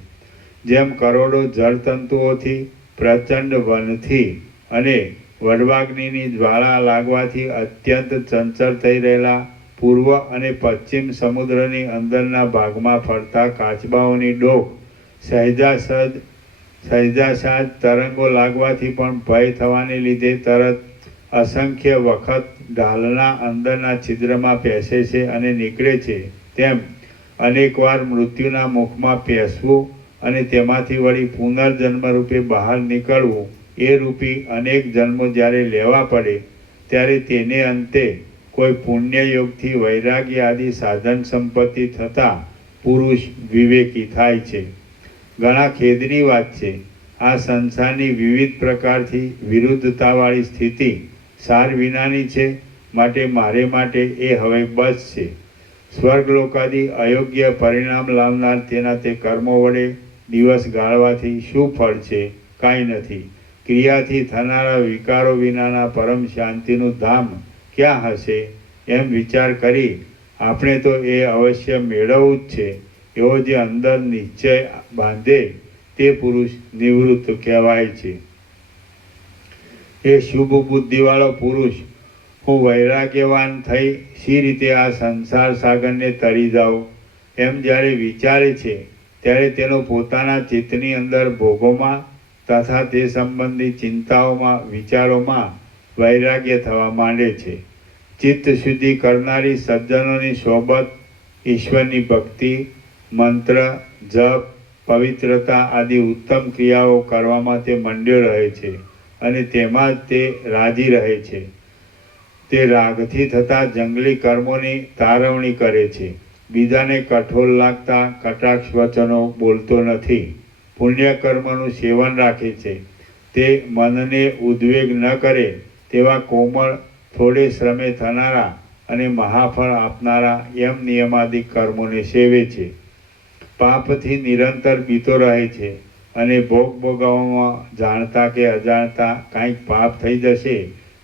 જેમ કરોડો જળતંતુઓથી પ્રચંડ વનથી અને વડવાગ્નિની જ્વાળા લાગવાથી અત્યંત ચંચળ થઈ રહેલા પૂર્વ અને પશ્ચિમ સમુદ્રની અંદરના ભાગમાં ફરતા કાચબાઓની ડોક સહેજાસહજ તરંગો લાગવાથી પણ ભય થવાને લીધે તરત અસંખ્ય વખત ઢાલના અંદરના છિદ્રમાં પેસે છે અને નીકળે છે, તેમ અનેકવાર મૃત્યુના મુખમાં પેસવું અને તેમાંથી વળી પુનર્જન્મ રૂપે બહાર નીકળવું એ રૂપી અનેક જન્મો જ્યારે લેવા પડે ત્યારે તેને અંતે કોઈ પુણ્યયોગથી વૈરાગ્ય આદિ સાધન સંપત્તિ થતાં પુરુષ વિવેકી થાય છે. ઘણા ખેદની વાત છે. આ સંસારની વિવિધ પ્રકારથી વિરુદ્ધતાવાળી સ્થિતિ સાર વિનાની છે. માટે મારે માટે એ હવે બસ છે. સ્વર્ગલોકાદી અયોગ્ય પરિણામ લાવનાર તેના તે કર્મો વડે દિવસ ગાળવાથી શું ફળ છે? કાંઈ નથી. ક્રિયાથી થનારા વિકારો વિનાના પરમ શાંતિનું ધામ ક્યાં હશે? એમ વિચાર કરી આપણે તો એ અવશ્ય મેળવવું જ છે એવો જે અંદર નિશ્ચય બાંધે તે પુરુષ નિવૃત્ત કહેવાય છે. એ શુભ બુદ્ધિવાળો પુરુષ, હું વૈરાગ્યવાન થઈ સી રીતે આ સંસાર સાગરને તરી જાઉં એમ જ્યારે વિચારે છે ત્યારે તેનો પોતાના ચિત્તની અંદર ભોગોમાં તથા તે સંબંધી ચિંતાઓમાં વિચારોમાં વૈરાગ્ય થવા માંડે છે. ચિત્ત શુદ્ધિ કરનારી સજ્જનોની સોબત, ઈશ્વરની ભક્તિ, મંત્ર, જપ, પવિત્રતા આદિ ઉત્તમ ક્રિયાઓ કરવામાં તે મંડ્યો રહે છે અને તેમાં જ તે રાજી રહે છે. તે રાગથી થતા જંગલી કર્મોની તારવણી કરે છે. બીજાને કઠોર લાગતા કટાક્ષ વચનો બોલતો નથી. પુણ્ય કર્મનું સેવન રાખે છે. તે મનને ઉદ્વેગ ન કરે તેવા કોમળ, થોડે શ્રમે થનારા અને મહાફળ આપનારા એમ નિયમાદિક કર્મોને સેવે છે. પાપથી નિરંતર બીતો રહે છે અને ભોગ ભોગવવામાં જાણતા કે અજાણતા કાંઈક પાપ થઈ જશે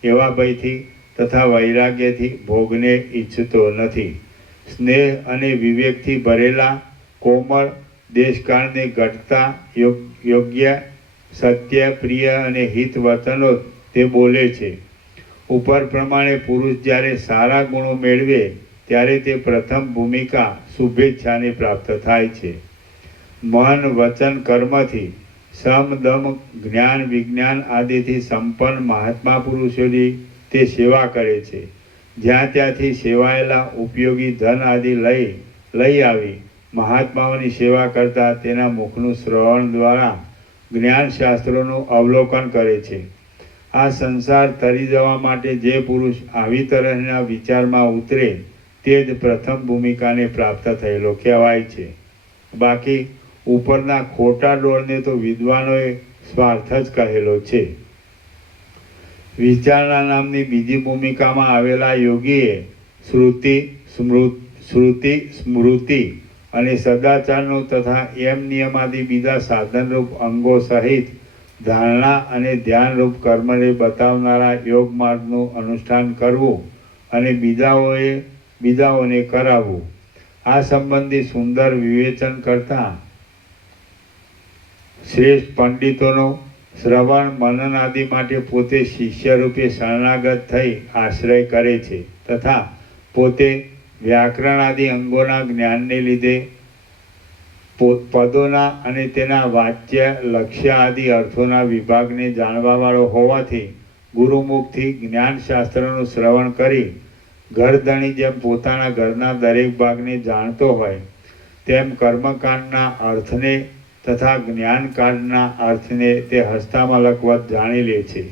એવા ભયથી તથા વૈરાગ્યથી ભોગને ઈચ્છતો નથી. સ્નેહ અને વિવેકથી ભરેલા કોમળ, દેશકાળને ઘટતા યોગ્ય, સત્ય, પ્રિય અને હિત વચનો તે બોલે છે. ઉપર પ્રમાણે પુરુષ જ્યારે સારા ગુણો મેળવે ત્યારે તે પ્રથમ ભૂમિકા શુભેચ્છાને પ્રાપ્ત થાય છે. મન, વચન, કર્મથી સમ, દમ, જ્ઞાન, વિજ્ઞાન આદિથી સંપન્ન મહાત્મા પુરુષોની તે સેવા કરે છે. જ્યાં ત્યાંથી સેવાયેલા ઉપયોગી ધન આદિ લઈ આવી મહાત્માઓની સેવા કરતા તેના મુખનું શ્રવણ દ્વારા જ્ઞાન શાસ્ત્રોનું અવલોકન કરે છે. આ સંસાર તરી જવા માટે જે પુરુષ આવી તરહના વિચારમાં ઉતરે તે જ પ્રથમ ભૂમિકાને પ્રાપ્ત થયેલો કહેવાય છે. બાકી ઉપરના ખોટા ડોળને તો વિદ્વાનોએ સ્વાર્થ જ કહેલો છે. વિચારણા નામની બીજી ભૂમિકામાં આવેલા યોગીએ શ્રુતિ, સ્મૃતિ અને સદાચારનું તથા એમ નિયમાદિ બીજા સાધનરૂપ અંગો સહિત ધારણા અને ધ્યાનરૂપ કર્મને બતાવનારા યોગ માર્ગનું અનુષ્ઠાન કરવું અને બીજાઓને કરાવવું. આ સંબંધી સુંદર વિવેચન કરતા શ્રેષ્ઠ પંડિતોનો શ્રવણ, મનન આદિ માટે પોતે શિષ્ય રૂપે શરણાગત થઈ આશ્રય કરે છે તથા પોતે વ્યાકરણ આદિ અંગોના જ્ઞાનને લીધે પદોના અને તેના વાચ્ય, લક્ષ્ય આદિ અર્થોના વિભાગને જાણવાવાળો હોવાથી ગુરુમુખથી જ્ઞાનશાસ્ત્રનું શ્રવણ કરી ઘરધણી જેમ પોતાના ઘરના દરેક ભાગને જાણતો હોય તેમ કર્મકાંડના અર્થને તથા જ્ઞાનકાંડના અર્થને તે હસ્તામલકવત જાણી લે છે.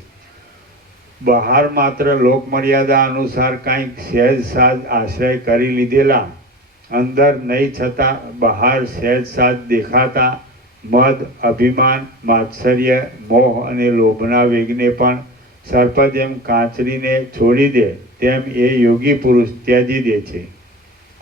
બહાર માત્ર લોકમર્યાદા અનુસાર કાંઈક સહેજ સાજ આશ્રય કરી લીધેલા, અંદર નહીં છતાં બહાર સહેજ સાજ દેખાતા મદ, અભિમાન, માત્સર્ય, મોહ અને લોભના વેગને પણ સર્પ જેમ કાંચરીને છોડી દે તેમ એ યોગી પુરુષ ત્યજી દે છે.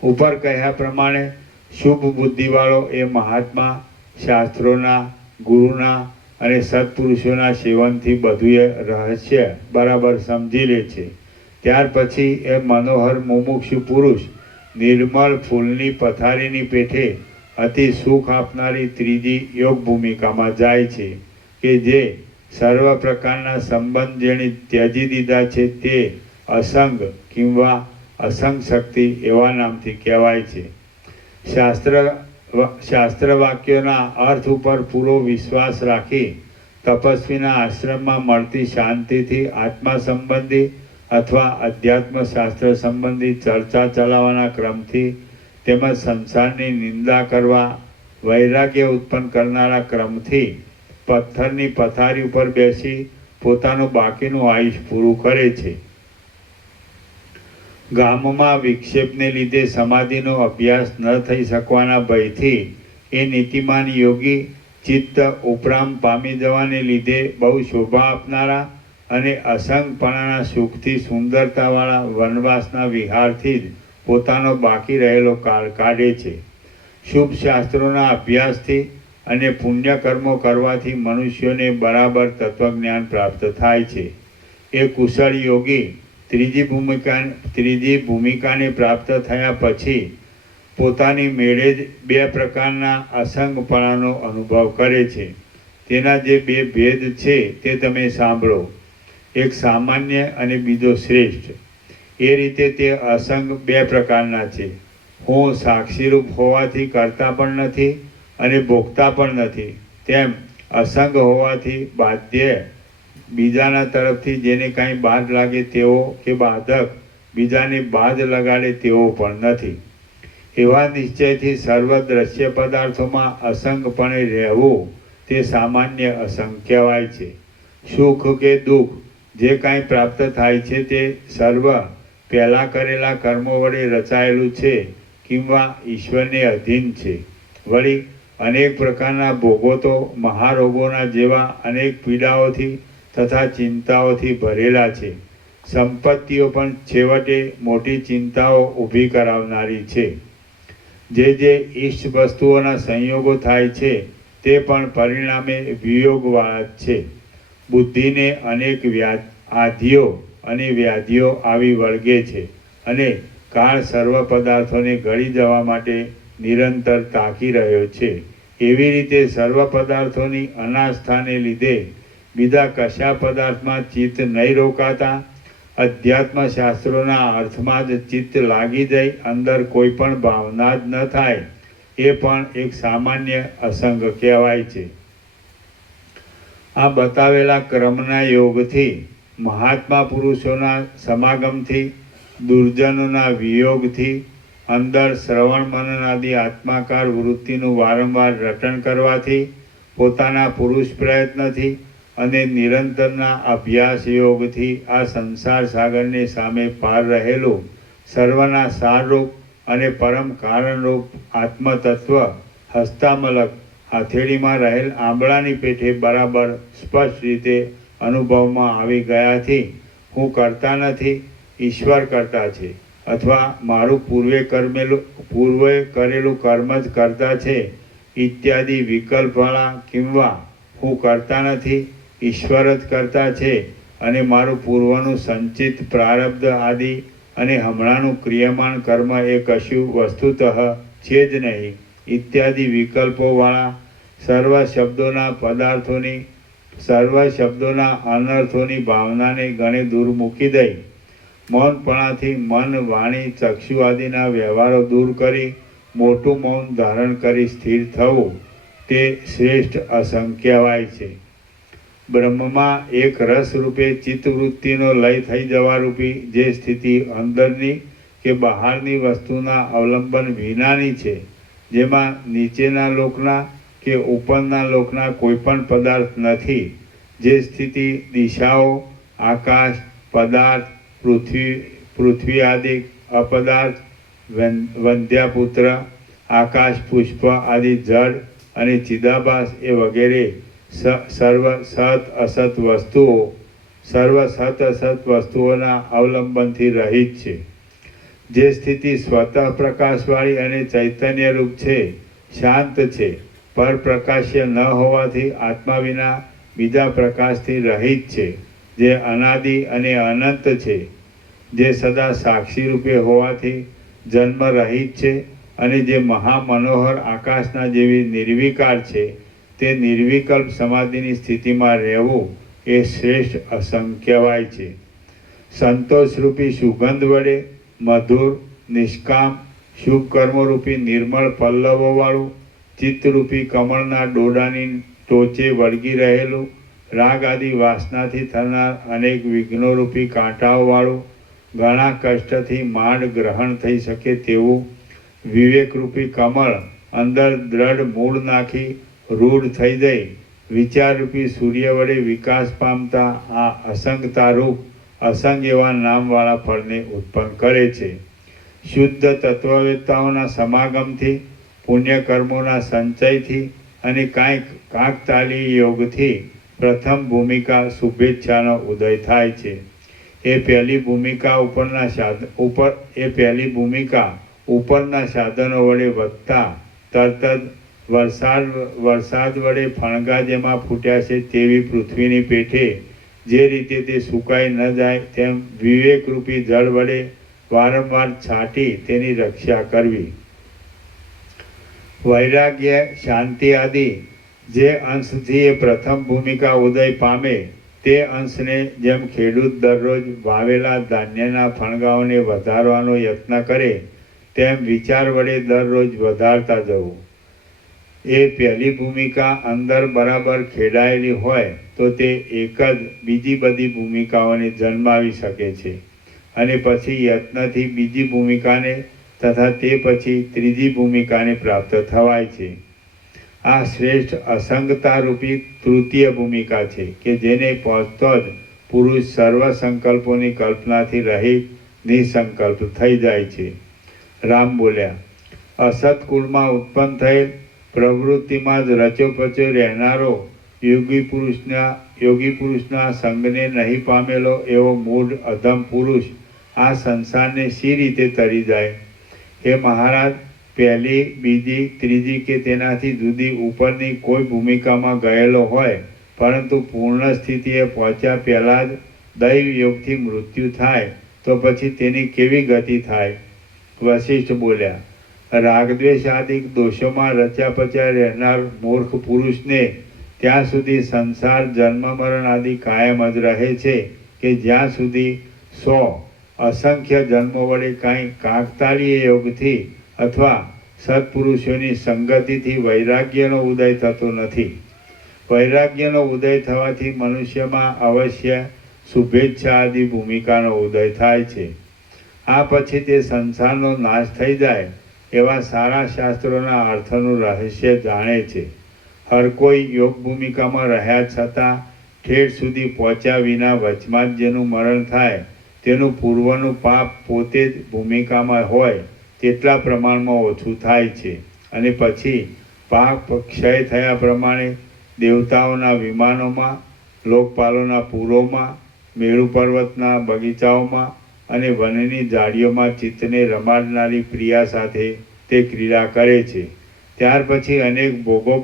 ઉપર કહ્યા પ્રમાણે શુભ બુદ્ધિવાળો એ મહાત્મા શાસ્ત્રોના, ગુરુના અને સત્પુરુષોના સેવનથી બધું રહસ્ય બરાબર સમજી લે છે. ત્યાર પછી એ મનોહર મુમુક્ષુ પુરુષ નિર્મળ ફૂલની પથારીની પેઠે અતિ સુખ આપનારી ત્રીજી યોગ ભૂમિકામાં જાય છે કે જે સર્વ પ્રકારના સંબંધ જેણે ત્યજી દીધા છે તે અસંગ કિંવા અસંગ શક્તિ એવા નામથી કહેવાય છે. શાસ્ત્ર વાક્યોના અર્થ ઉપર પૂરો વિશ્વાસ રાખી તપસ્વીના આશ્રમમાં મળતી શાંતિથી આત્મા સંબંધી અથવા અધ્યાત્મ શાસ્ત્ર સંબંધી ચર્ચા ચલાવવાના ક્રમથી તેમજ સંસારની નિંદા કરવા વૈરાગ્ય ઉત્પન્ન કરનારા ક્રમથી પથ્થરની પથારી ઉપર બેસી પોતાનું બાકીનું આયુષ્ય પૂરું કરે છે. ગામમાં વિક્ષેપને લીધે સમાધિનો અભ્યાસ ન થઈ શકવાના ભયથી એ નીતિમાન યોગી ચિત્ત ઉપરામ પામી જવાને લીધે બહુ શોભા આપનારા અને અસંગપણાના સુખથી સુંદરતાવાળા વનવાસના વિહારથી જ પોતાનો બાકી રહેલો કાળ કાઢે છે. શુભ શાસ્ત્રોના અભ્યાસથી અને પુણ્યકર્મો કરવાથી મનુષ્યોને બરાબર તત્વજ્ઞાન પ્રાપ્ત થાય છે. એ કુશળ યોગી ત્રીજી ભૂમિકાને પ્રાપ્ત થયા પછી પોતાની મેળે જ બે પ્રકારના અસંગપણાનો અનુભવ કરે છે. તેના જે બે ભેદ છે તે તમે સાંભળો. એક સામાન્ય અને બીજો શ્રેષ્ઠ. એ રીતે તે અસંગ બે પ્રકારના છે. હું સાક્ષીરૂપ હોવાથી કરતા પણ નથી અને ભોગતા પણ નથી, તેમ અસંગ હોવાથી બાધ્ય બીજાના તરફથી જેને કાંઈ બાદ લાગે તેવો કે બાધક બીજાને બાદ લગાડે તેવો પણ નથી. એવા નિશ્ચયથી સર્વ દ્રશ્ય પદાર્થોમાં અસંગપણે રહેવું તે સામાન્ય અસંગ કહેવાય છે. સુખ કે દુઃખ જે કાંઈ પ્રાપ્ત થાય છે તે સર્વ પહેલાં કરેલા કર્મો વડે રચાયેલું છે કિંવા ઈશ્વરને અધીન છે. વળી અનેક પ્રકારના ભોગો તો મહારોગોના જેવા અનેક પીડાઓથી તથા ચિંતાઓથી ભરેલા છે. સંપત્તિઓ પણ છેવટે મોટી ચિંતાઓ ઊભી કરાવનારી છે. જે ઈષ્ટ વસ્તુઓના સંયોગો થાય છે તે પણ પરિણામે વિયોગવાળા જ છે. બુદ્ધિને અનેક આધિઓ અને વ્યાધિઓ આવી વળગે છે અને કાળ સર્વ પદાર્થોને ગળી જવા માટે નિરંતર તાકી રહ્યો છે. એવી રીતે સર્વ પદાર્થોની અનાસ્થાને લીધે બીજા કશા પદાર્થમાં ચિત્ત નહીં રોકાતા અધ્યાત્મ શાસ્ત્રોના અર્થમાં જ ચિત્ત લાગી જાય અંદર કોઈ પણ ભાવના જ ન થાય એ પણ એક સામાન્ય અસંગ કહેવાય છે. આ બતાવેલા ક્રમના યોગથી મહાત્મા પુરુષોના સમાગમથી દુર્જનોના વિયોગથી અંદર શ્રવણ મનન આદિ આત્માકાર વૃત્તિનું વારંવાર રટણ કરવાથી પોતાના પુરુષ પ્રયત્નથી અને નિરંતરના અભ્યાસ યોગથી આ સંસાર સાગરની સામે પાર રહેલું સર્વના સારરૂપ અને પરમ કારણરૂપ આત્મતત્વ હસ્તામલક હથેળીમાં રહેલ આંબળાની પેઠે બરાબર સ્પષ્ટ રીતે અનુભવમાં આવી ગયાથી હું કરતા નથી, ઈશ્વર કરતા છે, અથવા મારું પૂર્વે કરેલું કર્મ જ કરતા છે ઇત્યાદિ વિકલ્પવાળા કિંવા હું કરતા નથી, ઈશ્વર જ કરતા છે અને મારું પૂર્વનું સંચિત પ્રારબ્ધ આદિ અને હમણાંનું ક્રિયમાણ કર્મ એ કશું વસ્તુતઃ છે જ નહીં ઇત્યાદિ વિકલ્પોવાળા સર્વ શબ્દોના અનર્થોની ભાવનાને ગણે દૂર મૂકી દઈ મૌનપણાથી મન વાણી ચક્ષુ આદિના વ્યવહારો દૂર કરી મોટું મૌન ધારણ કરી સ્થિર થવું તે શ્રેષ્ઠ અસંગ કહેવાય છે. બ્રહ્મમાં એક રસ રૂપે ચિત્તવૃત્તિનો લય થઈ જવા રૂપી જે સ્થિતિ અંદરની કે બહારની વસ્તુના અવલંબન વિનાની છે, જેમાં નીચેના લોકના કે ઉપરના લોકના કોઈ પણ પદાર્થ નથી, જે સ્થિતિ દિશાઓ, આકાશ, પદાર્થ, પૃથ્વી આદિ અપદાર્થ, વંધ્યાપુત્ર, આકાશ પુષ્પ આદિ જળ અને ચિદાભાસ એ વગેરે સર્વ સત અસત વસ્તુઓના અવલંબનથી રહિત છે. જે સ્થિતિ સ્વતઃ પ્રકાશવાળી અને ચૈતન્યરૂપ છે, શાંત છે, પરપ્રકાશ્ય ન હોવાથી આત્મા વિના બીજા પ્રકાશથી રહિત છે, જે અનાદિ અને અનંત છે, જે સદા સાક્ષી રૂપે હોવાથી જન્મ રહિત છે અને જે મહામનોહર આકાશના જેવી નિર્વિકાર છે, તે નિર્વિકલ્પ સમાધિની સ્થિતિમાં રહેવું એ શ્રેષ્ઠ અસંગ કહેવાય છે. સંતોષરૂપી સુગંધ વડે મધુર, નિષ્કામ, શુભ કર્મોરૂપી નિર્મળ પલ્લવોવાળું, ચિત્તરૂપી કમળના ડોડાની ટોચે વળગી રહેલું, રાગ આદિ વાસનાથી થનાર અનેક વિઘ્નોરૂપી કાંટાઓવાળું, ઘણા કષ્ટથી માંડ ગ્રહણ થઈ શકે તેવું વિવેકરૂપી કમળ અંદર દ્રઢ મૂળ નાખી રૂઢ થઈ જઈ વિચારરૂપી સૂર્ય વડે વિકાસ પામતા આ અસંગતારૂપ અસંગ એવા નામવાળા ફળને ઉત્પન્ન કરે છે. શુદ્ધ તત્વવેત્તાઓના સમાગમથી, પુણ્યકર્મોના સંચયથી અને કાંકતાલી યોગથી પ્રથમ ભૂમિકા શુભેચ્છાનો ઉદય થાય છે. એ પહેલી ભૂમિકા ઉપરના સાધનો વડે વધતા તરત જ વરસાદ વડે ફણગા જેમાં ફૂટ્યા છે તેવી પૃથ્વીની પેઠે જે રીતે તે સુકાઈ ન જાય તેમ વિવેકરૂપી જળ વડે વારંવાર છાંટી તેની રક્ષા કરવી. વૈરાગ્ય, શાંતિ આદિ જે અંશથી એ પ્રથમ ભૂમિકા ઉદય પામે તે અંશને જેમ ખેડૂત દરરોજ વાવેલા ધાન્યના ફણગાઓને વધારવાનો યત્ન કરે તેમ વિચાર વડે દરરોજ વધારતા જવું. એ પહેલી ભૂમિકા અંદર બરાબર ખેડાયેલી હોય તો તે એક જ બીજી બધી ભૂમિકાઓને જન્માવી શકે છે અને પછી યત્નથી બીજી ભૂમિકાને તથા તે પછી ત્રીજી ભૂમિકાને પ્રાપ્ત થવાય છે. આ શ્રેષ્ઠ અસંગતારૂપી તૃતીય ભૂમિકા છે કે જેને પહોંચતો જ પુરુષ સર્વ સંકલ્પોની કલ્પનાથી રહિત નિસંકલ્પ થઈ જાય છે. રામ બોલ્યા, અસત કુળમાં ઉત્પન્ન થયેલ પ્રવૃત્તિમાં જ રચ્યોપચ્યો રહેનારો યોગી પુરુષના સંગને નહીં પામેલો એવો મૂઢ અધમ પુરુષ આ સંસારને શી રીતે તરી જાય? હે મહારાજ, પહેલી, બીજી, ત્રીજી કે તેનાથી જુદી ઉપરની કોઈ ભૂમિકામાં ગયેલો હોય પરંતુ પૂર્ણ સ્થિતિએ પહોંચ્યા પહેલાં જ દૈવ યોગથી મૃત્યુ થાય તો પછી તેની કેવી ગતિ થાય? વશિષ્ઠ બોલ્યા, રાગદ્વેષાદિક દોષોમાં રચ્યા પચ્યા રહેનાર મૂર્ખ પુરુષને ત્યાં સુધી સંસાર જન્મ મરણ આદિ કાયમ જ રહે છે કે જ્યાં સુધી 100 અસંખ્ય જન્મો વડે કાંઈ કાકતાળીય યોગથી અથવા સત્પુરુષોની સંગતિથી વૈરાગ્યનો ઉદય થતો નથી. વૈરાગ્યનો ઉદય થવાથી મનુષ્યમાં અવશ્ય શુભેચ્છા આદિ ભૂમિકાનો ઉદય થાય છે. આ પછી તે સંસારનો નાશ થઈ જાય એવા સારા શાસ્ત્રોના અર્થનું રહસ્ય જાણે છે. હર કોઈ યોગ ભૂમિકામાં રહ્યા છતાં ઠેઠ સુધી પહોંચ્યા વિના વચમાં જ જેનું મરણ થાય તેનું પૂર્વનું પાપ પોતે જ ભૂમિકામાં હોય તેટલા પ્રમાણમાં ઓછું થાય છે અને પછી પાપ ક્ષય થયા પ્રમાણે દેવતાઓના વિમાનોમાં, લોકપાલોના પૂરોમાં, મેરુ પર્વતના બગીચાઓમાં અને વનની ઝાડીઓમાં ચિત્તને રમાડનારી પ્રિયા સાથે તે ક્રીડા કરે છે. ત્યાર પછી અનેક ભોગો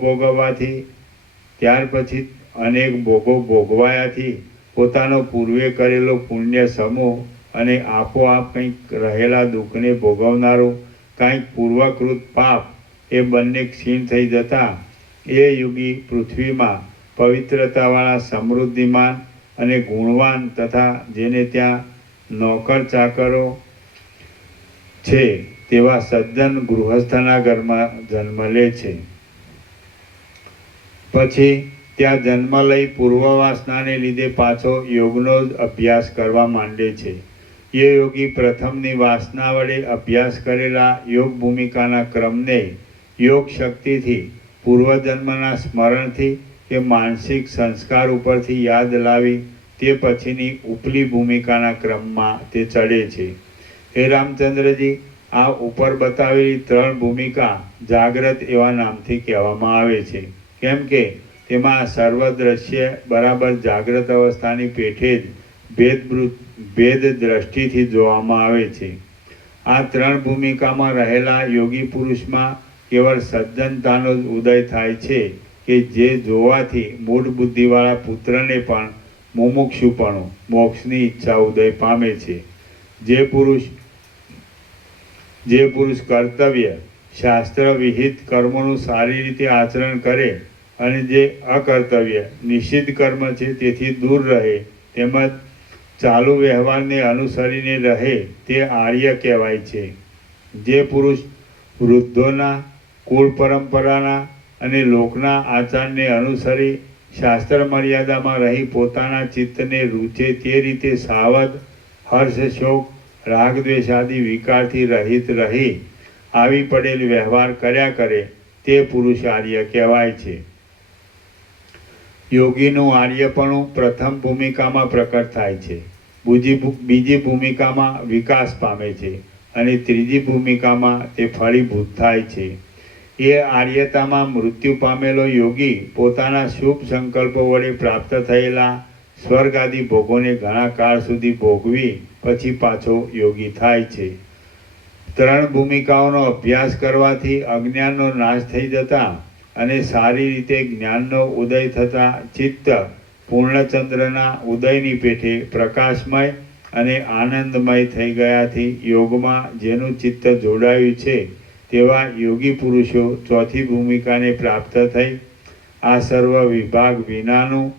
ભોગવાયાથી પોતાનો પૂર્વે કરેલો પુણ્ય સમૂહ અને આપોઆપ કંઈક રહેલા દુઃખને ભોગવનારું કંઈક પૂર્વકૃત પાપ એ બંને ક્ષીણ થઈ જતા એ યોગી પૃથ્વીમાં પવિત્રતાવાળા સમૃદ્ધિમાન અને ગુણવાન તથા જેને ત્યાં નોકર ચાકરો છે તેવા સજ્જન ગૃહસ્થના ઘરમાં જન્મ લે છે. પછી ત્યાં જન્મ લઈ પૂર્વવાસનાને લીધે પાછો યોગનો જ અભ્યાસ કરવા માંડે છે. એ યોગી પ્રથમની વાસના વડે અભ્યાસ કરેલા યોગ ભૂમિકાના ક્રમને યોગ શક્તિથી પૂર્વજન્મના સ્મરણથી કે માનસિક સંસ્કાર ઉપરથી યાદ લાવી તે પછીની ઉપલી ભૂમિકાના ક્રમમાં તે ચડે છે. હે રામચંદ્રજી, આ ઉપર બતાવેલી 3 ભૂમિકા જાગ્રત એવા નામથી કહેવામાં આવે છે, કેમ કે તેમાં સર્વ દ્રશ્ય બરાબર જાગ્રત અવસ્થાની પેઠે જ ભેદ દ્રષ્ટિથી જોવામાં આવે છે. આ 3 ભૂમિકામાં રહેલા યોગી પુરુષમાં કેવળ સજ્જનતાનો જ ઉદય થાય છે કે જે જોવાથી મૂળ બુદ્ધિવાળા પુત્રને પણ મુમુક્ષુપણું મોક્ષની ઈચ્છા ઉદય પામે છે. જે પુરુષ કર્તવ્ય શાસ્ત્ર વિહિત કર્મોનું સારી રીતે આચરણ કરે અને જે અકર્તવ્ય નિષિદ્ધ કર્મ છે તેથી દૂર રહે તેમજ ચાલુ વ્યવહારને અનુસરીને રહે તે આર્ય કહેવાય છે. જે પુરુષ વૃદ્ધોના, કુળ પરંપરાના અને લોકના આચારને અનુસરી શાસ્ત્ર મર્યાદામાં રહી પોતાના ચિત્તને રૂચે તે રીતે સાવધ, હર્ષ, શોક, રાગ, દ્વેષ આદિ વિકારથી રહિત રહી આવી પડેલ વ્યવહાર કર્યા કરે તે પુરુષ આર્ય કહેવાય છે. યોગીનું આર્યપણું પ્રથમ ભૂમિકામાં પ્રકટ થાય છે, બીજી ભૂમિકામાં વિકાસ પામે છે અને ત્રીજી ભૂમિકામાં તે ફળીભૂત થાય છે. એ આર્યતામાં મૃત્યુ પામેલો યોગી પોતાના શુભ સંકલ્પો વડે પ્રાપ્ત થયેલા સ્વર્ગ આદિ ભોગોને ઘણા કાળ સુધી ભોગવી પછી પાછો યોગી થાય છે. 3 ભૂમિકાઓનો અભ્યાસ કરવાથી અજ્ઞાનનો નાશ થઈ જતા અને સારી રીતે જ્ઞાનનો ઉદય થતા ચિત્ત પૂર્ણચંદ્રના ઉદયની પેઠે પ્રકાશમય અને આનંદમય થઈ ગયાથી યોગમાં જેનું ચિત્ત જોડાયું છે તેવા યોગી પુરુષો ચોથી ભૂમિકાને પ્રાપ્ત થઈ આ સર્વ વિભાગ વિનાનું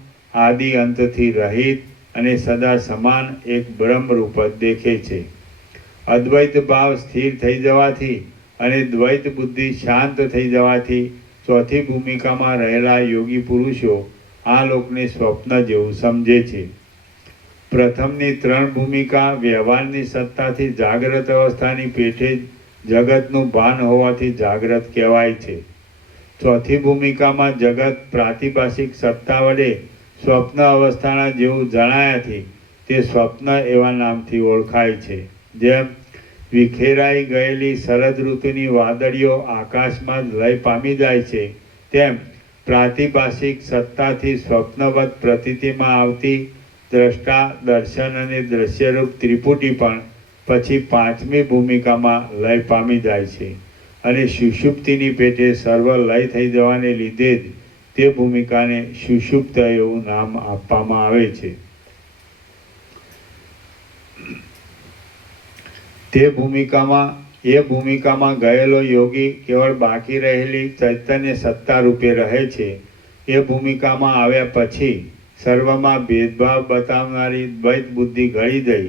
આદિ અંતથી રહિત અને સદા સમાન એક બ્રહ્મરૂપ જ દેખે છે. અદ્વૈત ભાવ સ્થિર થઈ જવાથી અને દ્વૈત બુદ્ધિ શાંત થઈ જવાથી ચોથી ભૂમિકામાં રહેલા યોગી પુરુષો આ લોકને સ્વપ્ન જેવું સમજે છે. પ્રથમની 3 ભૂમિકા વ્યવહારની સત્તાથી જાગ્રત અવસ્થાની પેઠે જગતનું ભાન હોવાથી જાગ્રત કહેવાય છે. ચોથી ભૂમિકામાં જગત પ્રાતિભાષિક સત્તા વડે સ્વપ્ન અવસ્થાના જેવું જણાયાથી તે સ્વપ્ન એવા નામથી ઓળખાય છે. જેમ વિખેરાઈ ગયેલી શરદ ઋતુની વાદળીઓ આકાશમાં લય પામી જાય છે, તેમ પ્રાતિભાષિક સત્તાથી સ્વપ્નવત પ્રતીતિમાં આવતી દ્રષ્ટા, દર્શન અને દ્રશ્યરૂપ ત્રિપુટી પણ પછી 5મી ભૂમિકામાં લય પામી જાય છે અને સુષુપ્તિની પેટે સર્વ લય થઈ જવાને લીધે જ તે ભૂમિકાને સુષુપ્ત એવું નામ આપવામાં આવે છે. એ ભૂમિકામાં ગયેલો યોગી કેવળ બાકી રહેલી ચૈતન્ય સત્તા રૂપે રહે છે. એ ભૂમિકામાં આવ્યા પછી સર્વમાં ભેદભાવ બતાવનારી દ્વૈત બુદ્ધિ ગળી ગઈ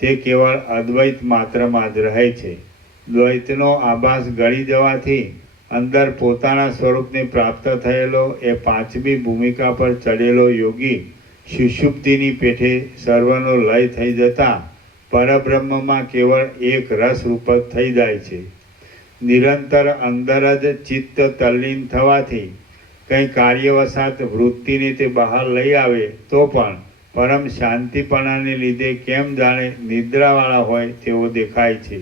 તે કેવળ અદ્વૈત માત્રમાં જ રહે છે. દ્વૈતનો આભાસ ગળી જવાથી અંદર પોતાના સ્વરૂપને પ્રાપ્ત થયેલો એ 5મી ભૂમિકા પર ચડેલો યોગી સુષુપ્તિની પેઠે સર્વનો લય થઈ જતા પરબ્રહ્મમાં કેવળ એક રસ રૂપ જ થઈ જાય છે. નિરંતર અંદર જ ચિત્ત તલ્લીન થવાથી કંઈ કાર્યવશાત વૃત્તિને તે બહાર લઈ આવે તો પણ પરમ શાંતિપણાને લીધે કેમ જાણે નિદ્રાવાળા હોય તેવો દેખાય છે.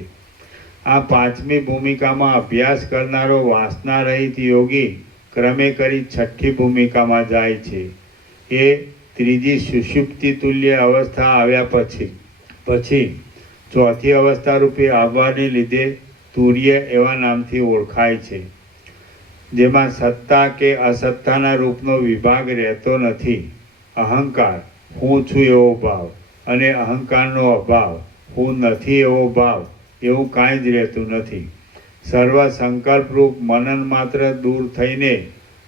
આ 5મી ભૂમિકામાં અભ્યાસ કરનારો વાસના રહિત યોગી ક્રમે કરી 6ઠ્ઠી ભૂમિકામાં જાય છે. એ ત્રીજી સુષુપ્તિ તુલ્ય અવસ્થા આવ્યા પછી ચોથી અવસ્થા રૂપે આવવાને લીધે તુર્ય એવા નામથી ઓળખાય છે, જેમાં સત્તા કે અસત્તાના રૂપનો વિભાગ રહેતો નથી. અહંકાર, હું છું એવો ભાવ અને અહંકારનો અભાવ, હું નથી એવો ભાવ, એવું કાંઈ જ રહેતું નથી. સર્વ સંકલ્પરૂપ મનન માત્ર દૂર થઈને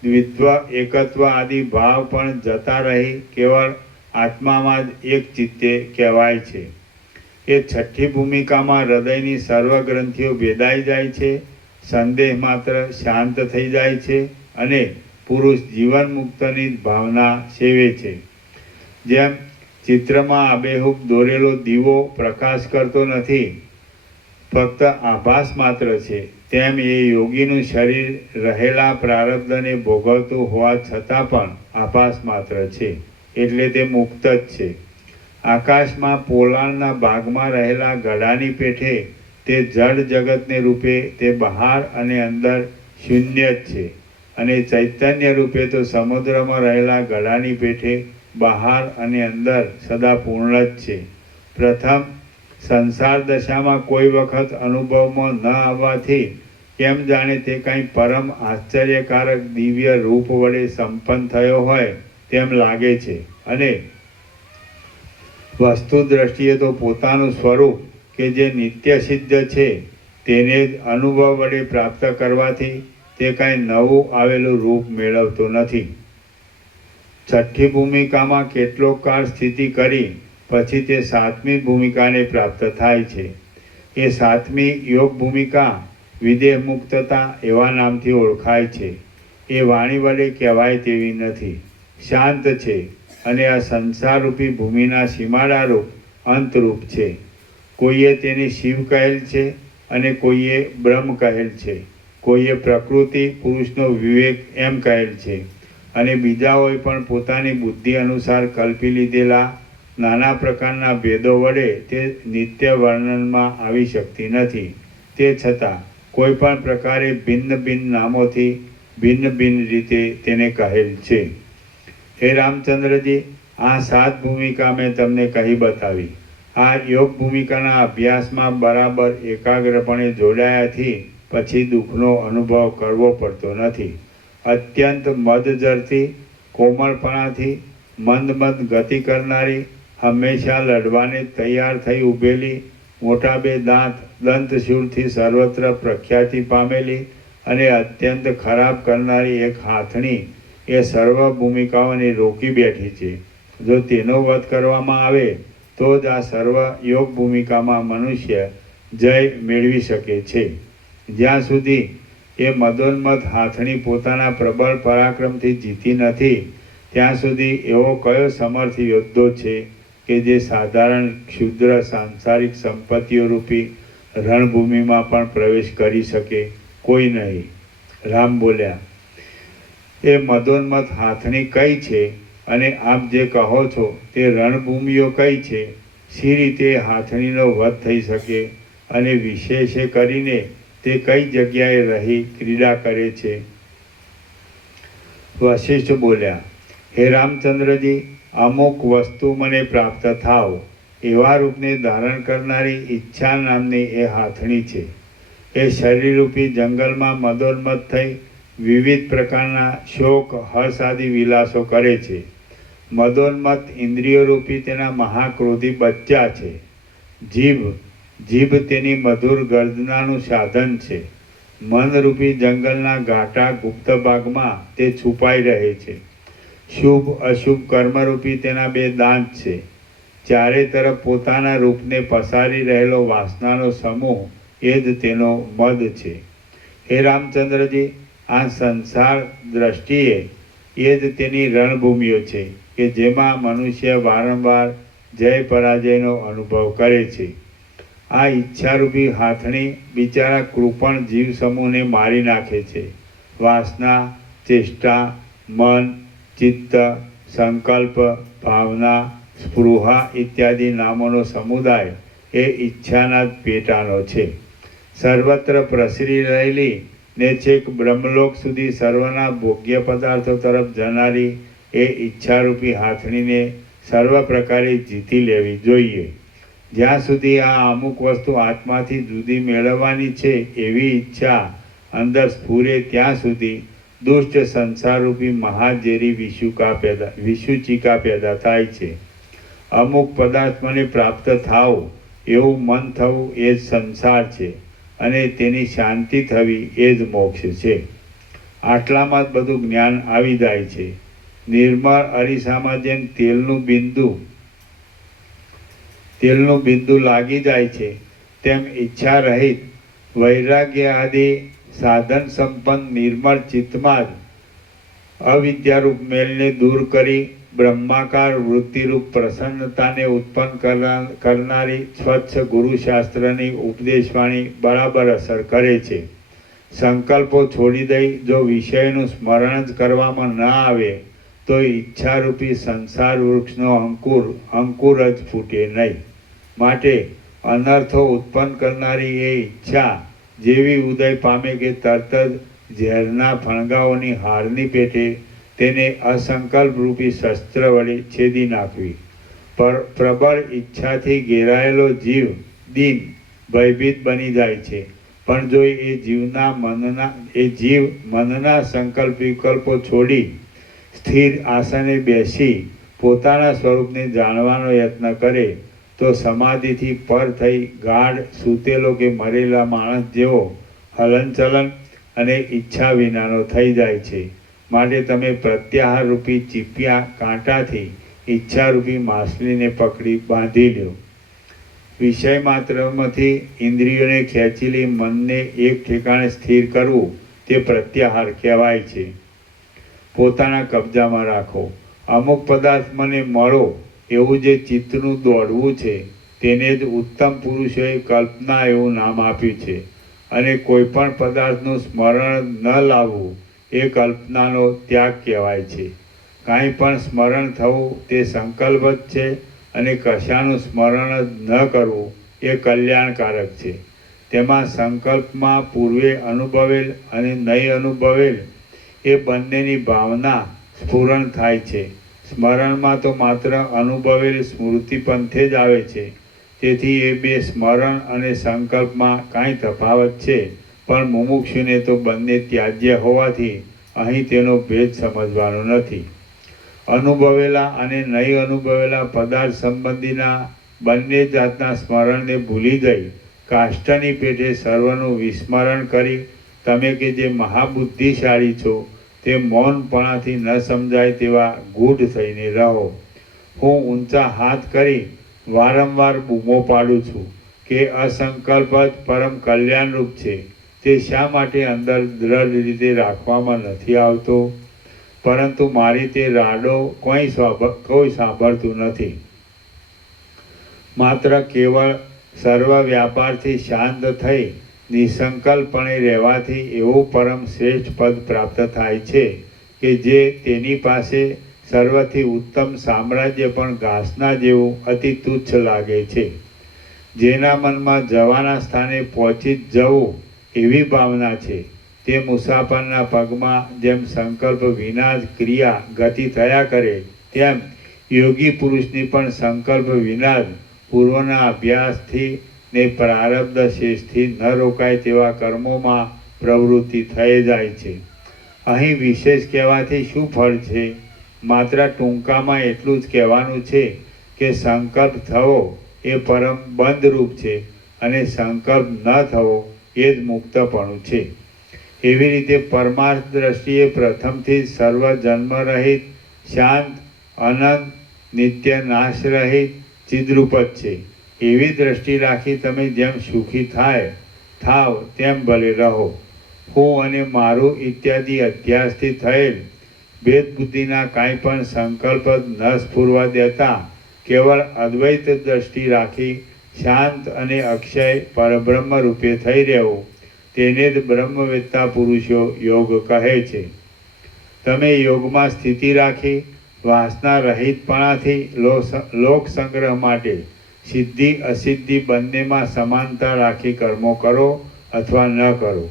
દ્વિત્વ, એકત્વ આદિ ભાવ પણ જતા રહી કેવળ આત્મામાં જ એક ચિત્તે કહેવાય છે. એ 6ઠ્ઠી ભૂમિકામાં હૃદયની સર્વ ગ્રંથિઓ ભેદાઈ જાય છે, સંદેહ માત્ર શાંત થઈ જાય છે અને પુરુષ જીવન મુક્તની ભાવના સેવે છે. જેમ ચિત્રમાં આબેહૂબ દોરેલો દીવો પ્રકાશ કરતો નથી, ફક્ત આભાસ માત્ર છે, તેમ એ યોગીનું શરીર રહેલા પ્રારબ્ધને ભોગવતું હોવા છતાં પણ આભાસ માત્ર છે, એટલે તે મુક્ત જ છે. આકાશમાં પોલાણના ભાગમાં રહેલા ગળાની પેઠે તે જડ જગતને રૂપે તે બહાર અને અંદર શૂન્ય જ છે અને ચૈતન્ય રૂપે તો સમુદ્રમાં રહેલા ગળાની પેઠે બહાર અને અંદર સદા પૂર્ણ જ છે. પ્રથમ સંસાર દશામાં કોઈ વખત અનુભવમાં ન આવવાથી કેમ જાણે તે કંઈ પરમ આશ્ચર્યકારક દિવ્ય રૂપ વડે સંપન્ન થયો હોય તેમ લાગે છે અને વસ્તુ દ્રષ્ટિએ તો પોતાનું સ્વરૂપ કે જે નિત્ય સિદ્ધ છે તેને જ અનુભવ વડે પ્રાપ્ત કરવાથી તે કાંઈ નવું આવેલું રૂપ મેળવતો નથી. 6ઠ્ઠી ભૂમિકામાં કેટલોક કાળ સ્થિતિ કરી પછી તે 7મી ભૂમિકાને પ્રાપ્ત થાય છે. એ 7મી યોગ ભૂમિકા વિદેહ મુક્તતા એવા નામથી ઓળખાય છે. એ વાણી વડે કહેવાય તેવી નથી, શાંત છે અને આ સંસારરૂપી ભૂમિના સીમાડારૂપ અંતરૂપ છે. કોઈએ તેને શિવ કહેલ છે અને કોઈએ બ્રહ્મ કહેલ છે, કોઈએ પ્રકૃતિ પુરુષનો વિવેક એમ કહેલ છે અને બીજાઓએ પણ પોતાની બુદ્ધિ અનુસાર કલ્પી લીધેલા નાના પ્રકારના ભેદો વડે તે નિત્ય વર્ણનમાં આવી શકતી નથી. તે છતાં કોઈ પણ પ્રકારે ભિન્ન ભિન્ન નામોથી ભિન્ન ભિન્ન રીતે તેને કહેલ છે. હે રામચંદ્રજી, આ 7 ભૂમિકા મેં તમને કહી બતાવી. આ યોગ ભૂમિકાના અભ્યાસમાં બરાબર એકાગ્રપણે જોડાયાથી પછી દુઃખનો અનુભવ કરવો પડતો નથી. અત્યંત મદજરથી, કોમળપણાથી, મંદ મંદ ગતિ કરનારી, હંમેશા લડવાને તૈયાર થઈ ઊભેલી, મોટા 2 દાંત દંતશૂળથી સર્વત્ર પ્રખ્યાતિ પામેલી અને અત્યંત ખરાબ કરનારી એક હાથણી એ સર્વ ભૂમિકાઓને રોકી બેઠી છે. જો તેનો વધ કરવામાં આવે તો જ આ સર્વ યોગ ભૂમિકામાં મનુષ્ય જય મેળવી શકે છે. જ્યાં સુધી એ મદોન્મત હાથણી પોતાના પ્રબળ પરાક્રમથી જીતી નથી ત્યાં સુધી એવો કયો સમર્થ યોદ્ધો છે કે જે સાધારણ ક્ષુદ્ર સાંસારિક સંપત્તિઓ રૂપી રણભૂમિમાં પણ પ્રવેશ કરી શકે? કોઈ નહીં. રામ બોલ્યા, એ મદોન્મત હાથણી કઈ છે અને આપ જે કહો છો તે રણભૂમિઓ કઈ છે? શી રીતે હાથણીનો વધ થઈ શકે અને વિશેષે કરીને તે કઈ જગ્યાએ રહી ક્રીડા કરે છે? વશિષ્ઠ બોલ્યા, હે રામચંદ્રજી, અમુક વસ્તુ મને પ્રાપ્ત થાવ એવા રૂપને ધારણ કરનારી ઈચ્છા નામની એ હાથણી છે. એ શરીરરૂપી જંગલમાં મદોન્મત થઈ વિવિધ પ્રકારના શોક હર્ષ આદિ વિલાસો કરે છે. મદોન્મત ઇન્દ્રિયોરૂપી તેના મહાક્રોધી બચ્ચા છે. જીભ તેની મધુર ગર્જનાનું સાધન છે. મનરૂપી જંગલના ઘાટા ગુપ્ત ભાગમાં તે છુપાઈ રહે છે. શુભ અશુભ કર્મરૂપી તેના બે દાંત છે. ચારે તરફ પોતાના રૂપને પસારી રહેલો વાસનાનો સમૂહ એ જ તેનો મદ છે. હે રામચંદ્રજી, આ સંસાર દ્રષ્ટિએ એ જ તેની રણભૂમિઓ છે કે જેમાં મનુષ્ય વારંવાર જય પરાજયનો અનુભવ કરે છે. આ ઈચ્છારૂપી હાથણી બિચારા કૃપણ જીવ સમૂહને મારી નાખે છે. વાસના, ચેષ્ટા, મન, ચિત્ત, સંકલ્પ, ભાવના, સ્પૃહા ઇત્યાદિ નામોનો સમુદાય એ ઈચ્છાના જ પેટાનો છે. સર્વત્ર પ્રસરી રહેલી ને છેક બ્રહ્મલોક સુધી સર્વના ભોગ્ય પદાર્થો તરફ જનારી એ ઈચ્છારૂપી હાથણીને સર્વ પ્રકારે જીતી લેવી જોઈએ. જ્યાં સુધી આ અમુક વસ્તુ આત્માથી જુદી મેળવવાની છે એવી ઈચ્છા અંદર સ્ફુરે ત્યાં સુધી દુષ્ટ સંસારરૂપી મહાઝેરી વિષુચિકા પેદા થાય છે. અમુક પદાર્થ મને પ્રાપ્ત થાવ એવું મન થવું એ જ સંસાર છે અને તેની શાંતિ થવી એ જ મોક્ષ છે. આટલામાં જ બધું જ્ઞાન આવી જાય છે. નિર્મળ અરીસામાં જેમ તેલનું બિંદુ લાગી જાય છે તેમ ઈચ્છા રહિત વૈરાગ્ય આદિ સાધન સંપન્ન નિર્મળ ચિત્તમાં જ અવિદ્યારૂપ મેલને દૂર કરી બ્રહ્માકાર વૃત્તિરૂપ પ્રસન્નતાને ઉત્પન્ન કરનારી સ્વચ્છ ગુરુશાસ્ત્રની ઉપદેશવાણી બરાબર અસર કરે છે. સંકલ્પો છોડી દઈ જો વિષયનું સ્મરણ જ કરવામાં ન આવે તો ઈચ્છારૂપી સંસાર વૃક્ષનો અંકુર જ ફૂટે નહીં. માટે અનર્થો ઉત્પન્ન કરનારી એ ઈચ્છા જેવી ઉદય પામે કે તરત જ ઝેરના ફણગાઓની હારની પેટે તેને અસંકલ્પ રૂપી શસ્ત્ર વડે છેદી નાખવી. પ્રબળ ઈચ્છાથી ઘેરાયેલો જીવ દીન ભયભીત બની જાય છે. પણ જો એ જીવ મનના સંકલ્પ વિકલ્પો છોડી સ્થિર આસને બેસી પોતાના સ્વરૂપને જાણવાનો યત્ન કરે તો સમાધિથી પર થઈ ગાઢ સૂતેલો કે મરેલા માણસ જેવો હલનચલન અને ઈચ્છા વિનાનો થઈ જાય છે. માટે તમે પ્રત્યાહાર રૂપી ચીપિયા કાંટાથી ઈચ્છારૂપી માછલીને પકડી બાંધી લ્યો. વિષય માત્રમાંથી ઇન્દ્રિયોને ખેંચેલી મનને એક ઠેકાણે સ્થિર કરવું તે પ્રત્યાહાર કહેવાય છે. પોતાના કબજામાં રાખો. અમુક પદાર્થ મને મળો એવું જે ચિત્તનું દોડવું છે તેને જ ઉત્તમ પુરુષોએ કલ્પના એવું નામ આપ્યું છે. અને કોઈ પણ પદાર્થનું સ્મરણ ન લાવવું એ કલ્પનાનો ત્યાગ કહેવાય છે. કાંઈ પણ સ્મરણ થવું તે સંકલ્પ જ છે અને કશાનું સ્મરણ જ ન કરવું એ કલ્યાણકારક છે. તેમાં સંકલ્પમાં પૂર્વે અનુભવેલ અને નહીં અનુભવેલ એ બંનેની ભાવના સ્ફુરણ થાય છે. સ્મરણમાં તો માત્ર અનુભવેલ સ્મૃતિ પંથે જ આવે છે. તેથી એ બે સ્મરણ અને સંકલ્પમાં કાંઈ તફાવત છે, પણ મુમુક્ષુને તો બંને ત્યાજ્ય હોવાથી અહીં તેનો ભેદ સમજવાનો નથી. અનુભવેલા અને નહીં અનુભવેલા પદાર્થ સંબંધીના બંને જાતના સ્મરણને ભૂલી જઈ કાષ્ઠની પેટે સર્વનું વિસ્મરણ કરી તમે કે જે મહાબુદ્ધિશાળી છો તે મૌનપણાથી ન સમજાય તેવા ગૂઢ થઈને રહો. હું ઊંચા હાથ કરી વારંવાર બૂમો પાડું છું કે અસંકલ્પ જ પરમ કલ્યાણરૂપ છે. તે શા માટે અંદર દ્રઢ રીતે રાખવામાં નથી આવતો? પરંતુ મારી તે રાડો કોઈ સાંભળતું નથી. માત્ર કેવળ સર્વ વ્યાપારથી શાંત થઈ નિસંકલ્પણે રહેવાથી એવું પરમ શ્રેષ્ઠ પદ પ્રાપ્ત થાય છે કે જે તેની પાસે સર્વથી ઉત્તમ સામ્રાજ્ય પણ ઘાસના જેવું અતિ તુચ્છ લાગે છે. જેના મનમાં જવાના સ્થાને પહોંચી જ જવું એવી ભાવના છે, તે મુસાફરના પગમાં જેમ સંકલ્પ વિના જ ક્રિયા ગતિ થયા કરે, તેમ યોગી પુરુષની પણ સંકલ્પ વિના જ પૂર્વના અભ્યાસથી ને પ્રારબ્ધ શેષથી ન રોકાય તેવા કર્મોમાં પ્રવૃત્તિ થઈ જાય છે. અહીં વિશેષ કહેવાથી શું ફળ છે? માત્ર ટૂંકામાં એટલું જ કહેવાનું છે કે સંકલ્પ થવો એ પરમ બંધરૂપ છે અને સંકલ્પ ન થવો એ જ મુક્તપણું છે. એવી રીતે પરમાર્થ દ્રષ્ટિએ પ્રથમથી સર્વ જન્મ રહિત, શાંત, અનંત, નિત્ય નાશ રહિત ચિદ્રૂપ જ છે. એવી દ્રષ્ટિ રાખી તમે જેમ સુખી થાવ તેમ ભલે રહો. હું અને મારું ઇત્યાદિ અધ્યાસથી થયેલ ભેદ બુદ્ધિના કાંઈ પણ સંકલ્પ ન સ્ફુરવા દેતા કેવળ અદ્વૈત દ્રષ્ટિ રાખી શાંત અને અક્ષય પરબ્રહ્મ રૂપે થઈ રહેવું, તેને જ બ્રહ્મવેત્તા પુરુષો યોગ કહે છે. તમે યોગમાં સ્થિતિ રાખી વાસના રહિતપણાથી લોક સંગ્રહ માટે સિદ્ધિ અસિદ્ધિ બંનેમાં સમાનતા રાખી કર્મો કરો અથવા ન કરો.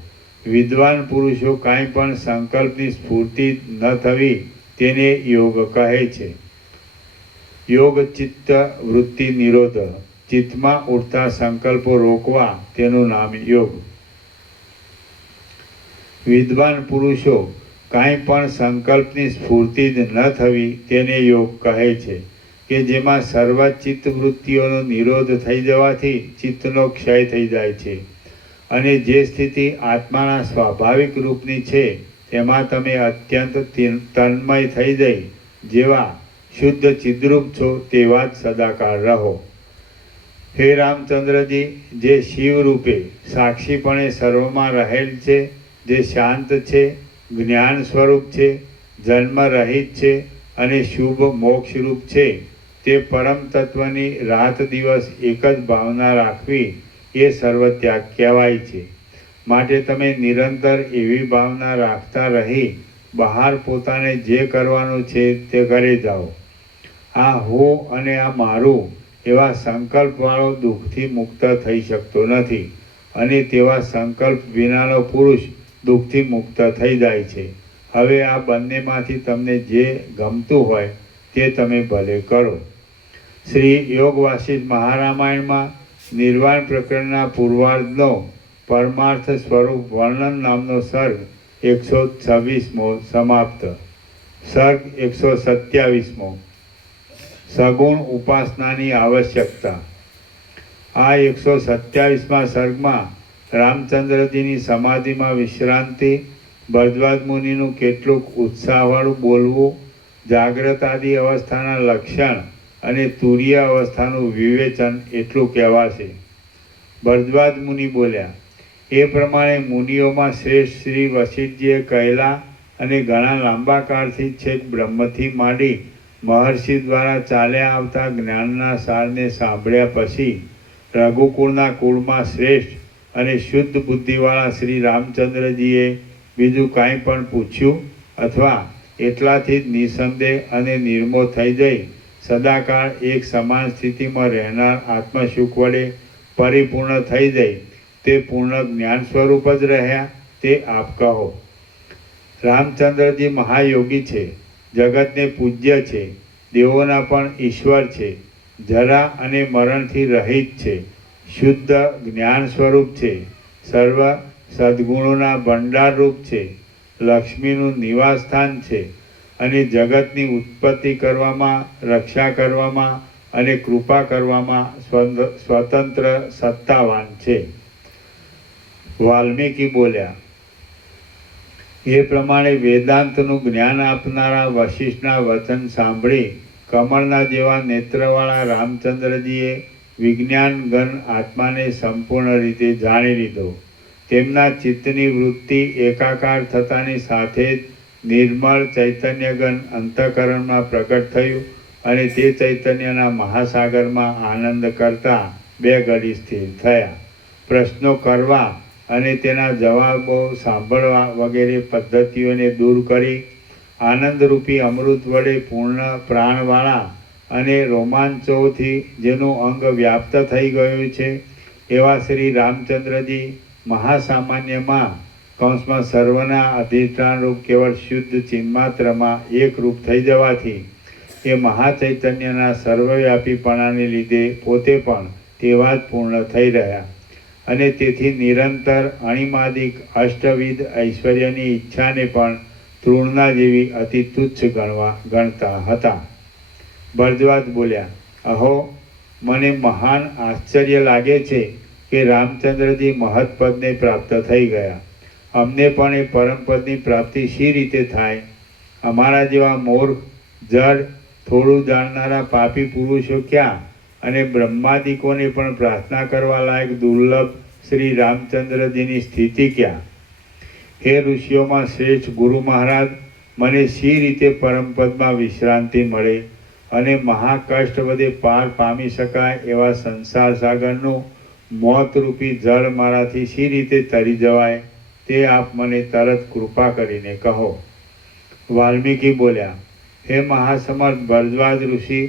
વિદ્વાન પુરુષો કાંઈ પણ સંકલ્પની સ્ફૂર્તિ ન થવી તેને યોગ કહે છે. યોગ ચિત્ત વૃત્તિ નિરોધ, ચિત્તમાં ઉઠતા સંકલ્પો રોકવા, તેનું નામ યોગ. વિદ્વાન પુરુષો કાંઈ પણ સંકલ્પની સ્ફૂર્તિ જ ન થવી તેને યોગ કહે છે, કે જેમાં સર્વ ચિત્ત વૃત્તિઓનો નિરોધ થઈ જવાથી ચિત્તનો ક્ષય થઈ જાય છે અને જે સ્થિતિ આત્માના સ્વાભાવિક રૂપની છે તેમાં તમે અત્યંત તન્મય થઈ જઈ જેવા શુદ્ધ ચિદ્રૂપ છો તેવા જ સદાકાળ રહો. હે રામચંદ્રજી, જે શિવ રૂપે સાક્ષીપણે સર્વમાં રહેલ છે, જે શાંત છે, જ્ઞાન સ્વરૂપ છે, જન્મ રહિત છે અને શુભ મોક્ષરૂપ છે, તે પરમ તત્વની રાત દિવસ એક જ ભાવના રાખવી એ સર્વત્યાગ કહેવાય છે. માટે તમે નિરંતર એવી ભાવના રાખતા રહી બહાર પોતાને જે કરવાનું છે તે કરી જાઓ. આ હું અને આ મારું એવા સંકલ્પવાળો દુઃખથી મુક્ત થઈ શકતો નથી અને તેવા સંકલ્પ વિનાનો પુરુષ દુઃખથી મુક્ત થઈ જાય છે. હવે આ બંનેમાંથી તમને જે ગમતું હોય તે તમે ભલે કરો. શ્રી યોગ વાસિષ્ઠ મહારામાયણમાં નિર્વાણ પ્રકરણના પૂર્વાર્ધનો પરમાર્થ સ્વરૂપ વર્ણન નામનો સર્ગ 126મો સમાપ્ત. સર્ગ 127મો સગુણ ઉપાસનાની આવશ્યકતા. આ 127મા સર્ગમાં રામચંદ્રજીની સમાધિમાં વિશ્રાંતિ, ભરદ્વાજ મુનિનું કેટલુંક ઉત્સાહવાળું બોલવું, જાગ્રત આદિ અવસ્થાના લક્ષણ અને તુરીય અવસ્થાનું વિવેચન એટલું કહેવાશે. ભરદ્વાજ મુનિ બોલ્યા, એ પ્રમાણે મુનિઓમાં શ્રેષ્ઠ શ્રી વશિષ્ઠજીએ કહેલા અને ઘણા લાંબા કાળથી છેક બ્રહ્મથી માંડી મહર્ષિ દ્વારા ચાલ્યા આવતા જ્ઞાનના સારને સાંભળ્યા પછી રઘુકુળના કુળમાં શ્રેષ્ઠ અને શુદ્ધ બુદ્ધિવાળા શ્રી રામચંદ્રજીએ બીજું કાંઈ પણ પૂછ્યું અથવા એટલાથી જ નિસંદેહ અને નિર્મોહ થઈ જઈ સદાકાળ એક સમાન સ્થિતિમાં રહેનાર આત્મસુખ વડે પરિપૂર્ણ થઈ જાય તે પૂર્ણ જ્ઞાન સ્વરૂપ જ રહ્યા તે આપ કહો. રામચંદ્રજી મહાયોગી છે, જગતને પૂજ્ય છે, દેવોના પણ ઈશ્વર છે, જરા અને મરણથી રહિત છે, શુદ્ધ જ્ઞાન સ્વરૂપ છે, સર્વ સદ્ગુણોના ભંડારરૂપ છે, લક્ષ્મીનું નિવાસસ્થાન છે અને જગતની ઉત્પત્તિ કરવામાં, રક્ષા કરવામાં અને કૃપા કરવામાં સ્વતંત્ર સત્તાવાન છે. વાલ્મીકી બોલ્યા, એ પ્રમાણે વેદાંતનું જ્ઞાન આપનારા વશિષ્ઠના વચન સાંભળી કમળના જેવા નેત્રવાળા રામચંદ્રજીએ વિજ્ઞાન ઘન આત્માને સંપૂર્ણ રીતે જાણી લીધો. તેમના ચિત્તની વૃત્તિ એકાકાર થતાની સાથે જ નિર્મળ ચૈતન્યગન અંતઃકરણમાં પ્રગટ થયું અને તે ચૈતન્યના મહાસાગરમાં આનંદ કરતા બે ઘડી સ્થિર થયા. પ્રશ્નો કરવા અને તેના જવાબો સાંભળવા વગેરે પદ્ધતિઓને દૂર કરી આનંદરૂપી અમૃત વડે પૂર્ણ પ્રાણવાળા અને રોમાંચોથી જેનું અંગ વ્યાપ્ત થઈ ગયું છે એવા શ્રી રામચંદ્રજી મહાસામાન્યમાં કૌંસમાં સર્વના અધિષ્ઠાન રૂપ કેવળ શુદ્ધ ચિન્માત્રમાં એક રૂપ થઈ જવાથી એ મહાચૈતન્યના સર્વવ્યાપીપણાને લીધે પોતે પણ તેવા જ પૂર્ણ થઈ રહ્યા અને તેથી નિરંતર અણિમાદિક અષ્ટવિધ ઐશ્વર્યની ઈચ્છાને પણ તૃણના જેવી અતિ તુચ્છ ગણતા હતા. ભરદ્વાજ બોલ્યા, અહો, મને મહાન આશ્ચર્ય લાગે છે કે રામચંદ્રજી મહત્પદને પ્રાપ્ત થઈ ગયા. અમને પણ એ પરમપદની પ્રાપ્તિ શી રીતે થાય? અમારા જેવા મૂર્ખ, જડ, થોડું જાણનારા પાપી પુરુષો ક્યાં અને બ્રહ્માદિકોને પણ પ્રાર્થના કરવા લાયક દુર્લભ શ્રી રામચંદ્રજીની સ્થિતિ ક્યાં? હે ઋષિઓમાં શ્રેષ્ઠ ગુરુ મહારાજ, મને શી રીતે પરમપદમાં વિશ્રાંતિ મળે અને મહાકષ્ટ વધે પાર પામી શકાય એવા સંસાર સાગરનું મોતરૂપી જળ મારાથી શી રીતે તરી જવાય તે આપ મને તરત કૃપા કરીને કહો. વાલ્મીકી બોલ્યા, હે મહાસમર્થ ભરદ્વાજ ઋષિ,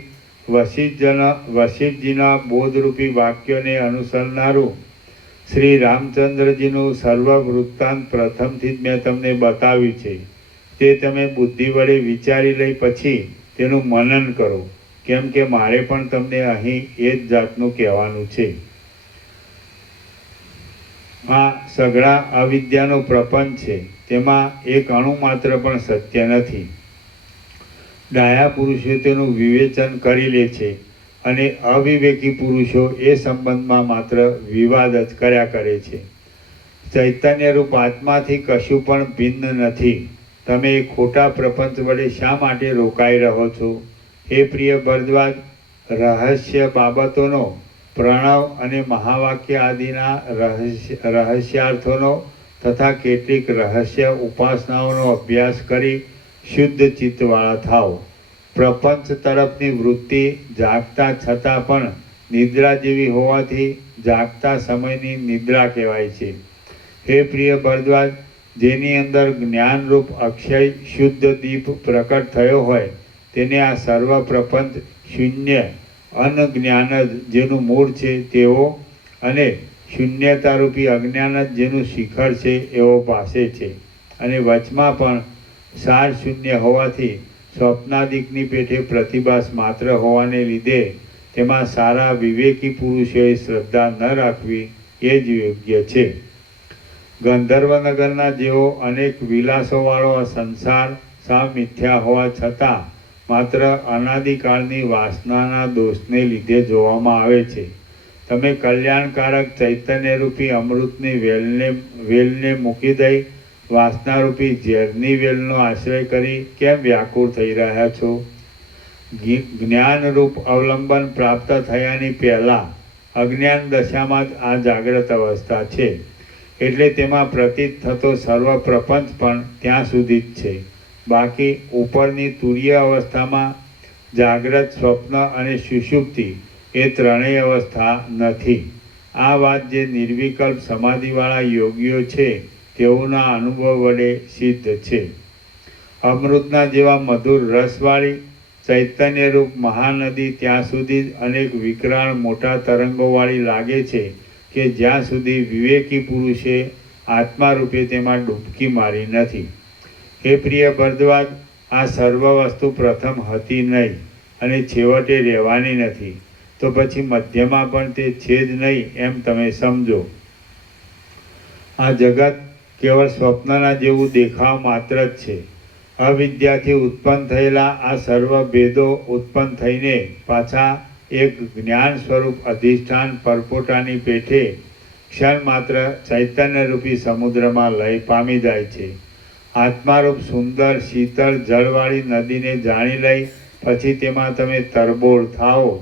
વશિષ્ઠજીના બોધરૂપી વાક્યોને અનુસરનારું શ્રી રામચંદ્રજીનું સર્વ વૃત્તાંત પ્રથમથી જ મેં તમને બતાવ્યું છે. તે તમે બુદ્ધિ વડે વિચારી લઈ પછી તેનું મનન કરો, કેમ કે મારે પણ તમને અહીં એ જ જાતનું કહેવાનું છે. આ સઘળા અવિદ્યાનો પ્રપંચ છે, તેમાં એક અણુ માત્ર પણ સત્ય નથી. ડાયા પુરુષો તેનું વિવેચન કરી લે છે અને અવિવેકી પુરુષો એ સંબંધમાં માત્ર વિવાદ જ કર્યા કરે છે. ચૈતન્યરૂપ આત્માથી કશું પણ ભિન્ન નથી. તમે એ ખોટા પ્રપંચ વડે શા માટે રોકાઈ રહો છો? હે પ્રિય ભરદ્વાજ, રહસ્ય બાબતોનો, પ્રણવ અને મહાવાક્ય આદિના રહસ્યાર્થોનો તથા કેટલીક રહસ્ય ઉપાસનાઓનો અભ્યાસ કરી શુદ્ધ ચિત્તવાળા થાઓ. પ્રપંચ તરફની વૃત્તિ જાગતા છતાં પણ નિદ્રા જેવી હોવાથી જાગતા સમયની નિદ્રા કહેવાય છે. હે પ્રિય ભરદ્વાજ, જેની અંદર જ્ઞાનરૂપ અક્ષય શુદ્ધ દીપ પ્રકટ થયો હોય તેને આ સર્વ પ્રપંચ શૂન્ય અનજ્ઞાન જ જેનું મૂળ છે તેવો અને શૂન્યતારૂપી અજ્ઞાન જ જેનું શિખર છે એવો ભાસે છે. અને વચમાં પણ સાર શૂન્ય હોવાથી સ્વપ્નાદિકની પેઠે પ્રતિભાસ માત્ર હોવાને લીધે તેમાં સારા વિવેકી પુરુષોએ શ્રદ્ધા ન રાખવી એ જ યોગ્ય છે. ગંધર્વનગરના જેવો અનેક વિલાસોવાળો સંસાર સાવ મિથ્યા હોવા છતાં માત્ર અનાદિકાળની વાસનાના દોષને લીધે જોવામાં આવે છે. તમે કલ્યાણકારક ચૈતન્યરૂપી અમૃતની વેલને મૂકી દઈ વાસનારૂપી ઝેરની વેલનો આશ્રય કરી કેમ વ્યાકુળ થઈ રહ્યા છો? જ્ઞાનરૂપ અવલંબન પ્રાપ્ત થયાની પહેલાં અજ્ઞાન દશામાં જ આ જાગ્રત અવસ્થા છે. એટલે તેમાં પ્રતીત થતો સર્વ પ્રપંચ પણ ત્યાં સુધી જ છે. બાકી ઉપરની તુરીય અવસ્થામાં જાગ્રત, સ્વપ્ન અને સુષુપ્તિ એ ત્રણેય અવસ્થા નથી. આ વાત જે નિર્વિકલ્પ સમાધિવાળા યોગીઓ છે તેઓના અનુભવ વડે સિદ્ધ છે. અમૃતના જેવા મધુર રસવાળી ચૈતન્યરૂપ મહાનદી ત્યાં સુધી જ અનેક વિકરાળ મોટા તરંગોવાળી લાગે છે કે જ્યાં સુધી વિવેકી પુરુષે આત્મારૂપે તેમાં ડૂબકી મારી નથી. હે પ્રિય ભરદ્વાજ, આ સર્વ વસ્તુ પ્રથમ હતી નહીં અને છેવટે રહેવાની નથી, તો પછી મધ્યમાં પણ તે છે જ નહીં એમ તમે સમજો. આ જગત કેવળ સ્વપ્નના જેવું દેખાવ માત્ર જ છે. અવિદ્યાથી ઉત્પન્ન થયેલા આ સર્વ ભેદો ઉત્પન્ન થઈને પાછા એક જ્ઞાન સ્વરૂપ અધિષ્ઠાન પરપોટાની પેઠે ક્ષણ માત્ર ચૈતન્યરૂપી સમુદ્રમાં લય પામી જાય છે. આત્મારૂપ સુંદર શીતળ જળવાળી નદીને જાણી લઈ પછી તેમાં તમે તરબોળ થાઓ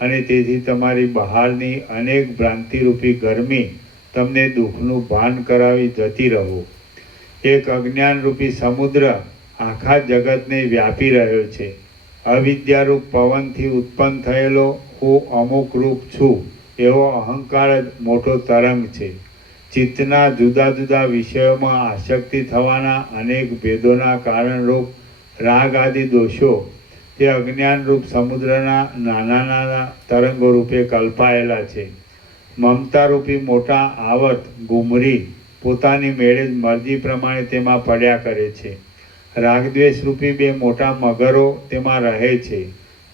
અને તેથી તમારી બહારની અનેક ભ્રાંતિરૂપી ગરમી તમને દુઃખનું ભાન કરાવી જતી રહો. એક અજ્ઞાનરૂપી સમુદ્ર આખા જગતને વ્યાપી રહ્યો છે. અવિદ્યારૂપ પવનથી ઉત્પન્ન થયેલો હું અમુક રૂપ છું એવો અહંકાર જ મોટો તરંગ છે. ચિત્તના જુદા જુદા વિષયોમાં આસક્તિ થવાના અનેક ભેદોના કારણરૂપ રાગ આદિ દોષો તે અજ્ઞાનરૂપ સમુદ્રના નાના નાના તરંગો રૂપે કલ્પાયેલા છે. મમતારૂપી મોટા આવત ગુમરી પોતાની મેળે જ મરજી પ્રમાણે તેમાં પડ્યા કરે છે. રાગદ્વેષરૂપી બે મોટા મગરો તેમાં રહે છે.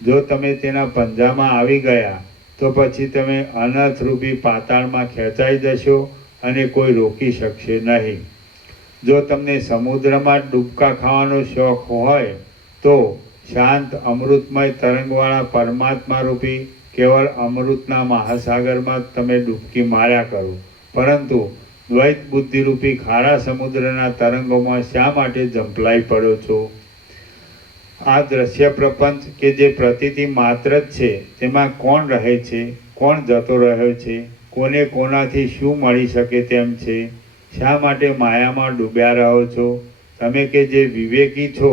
જો તમે તેના પંજામાં આવી ગયા તો પછી તમે અનર્થરૂપી પાતાળમાં ખેંચાઈ જશો અને કોઈ રોકી શકશે નહીં. જો તમને સમુદ્રમાં ડૂબકા ખાવાનો શોખ હોય તો શાંત અમૃતમય તરંગવાળા પરમાત્મારૂપી કેવળ અમૃતના મહાસાગરમાં તમે ડૂબકી માર્યા કરો. પરંતુ દ્વૈત બુદ્ધિરૂપી ખારા સમુદ્રના તરંગોમાં શા માટે ઝંપલાઈ પડો છો? આ દ્રશ્ય પ્રપંચ કે જે પ્રતીતિ માત્ર જ છે તેમાં કોણ રહે છે, કોણ જતો રહ્યો છે, કોને કોનાથી શું મળી શકે તેમ છે? શા માટે માયામાં ડૂબ્યા રહો છો? તમે કે જે વિવેકી છો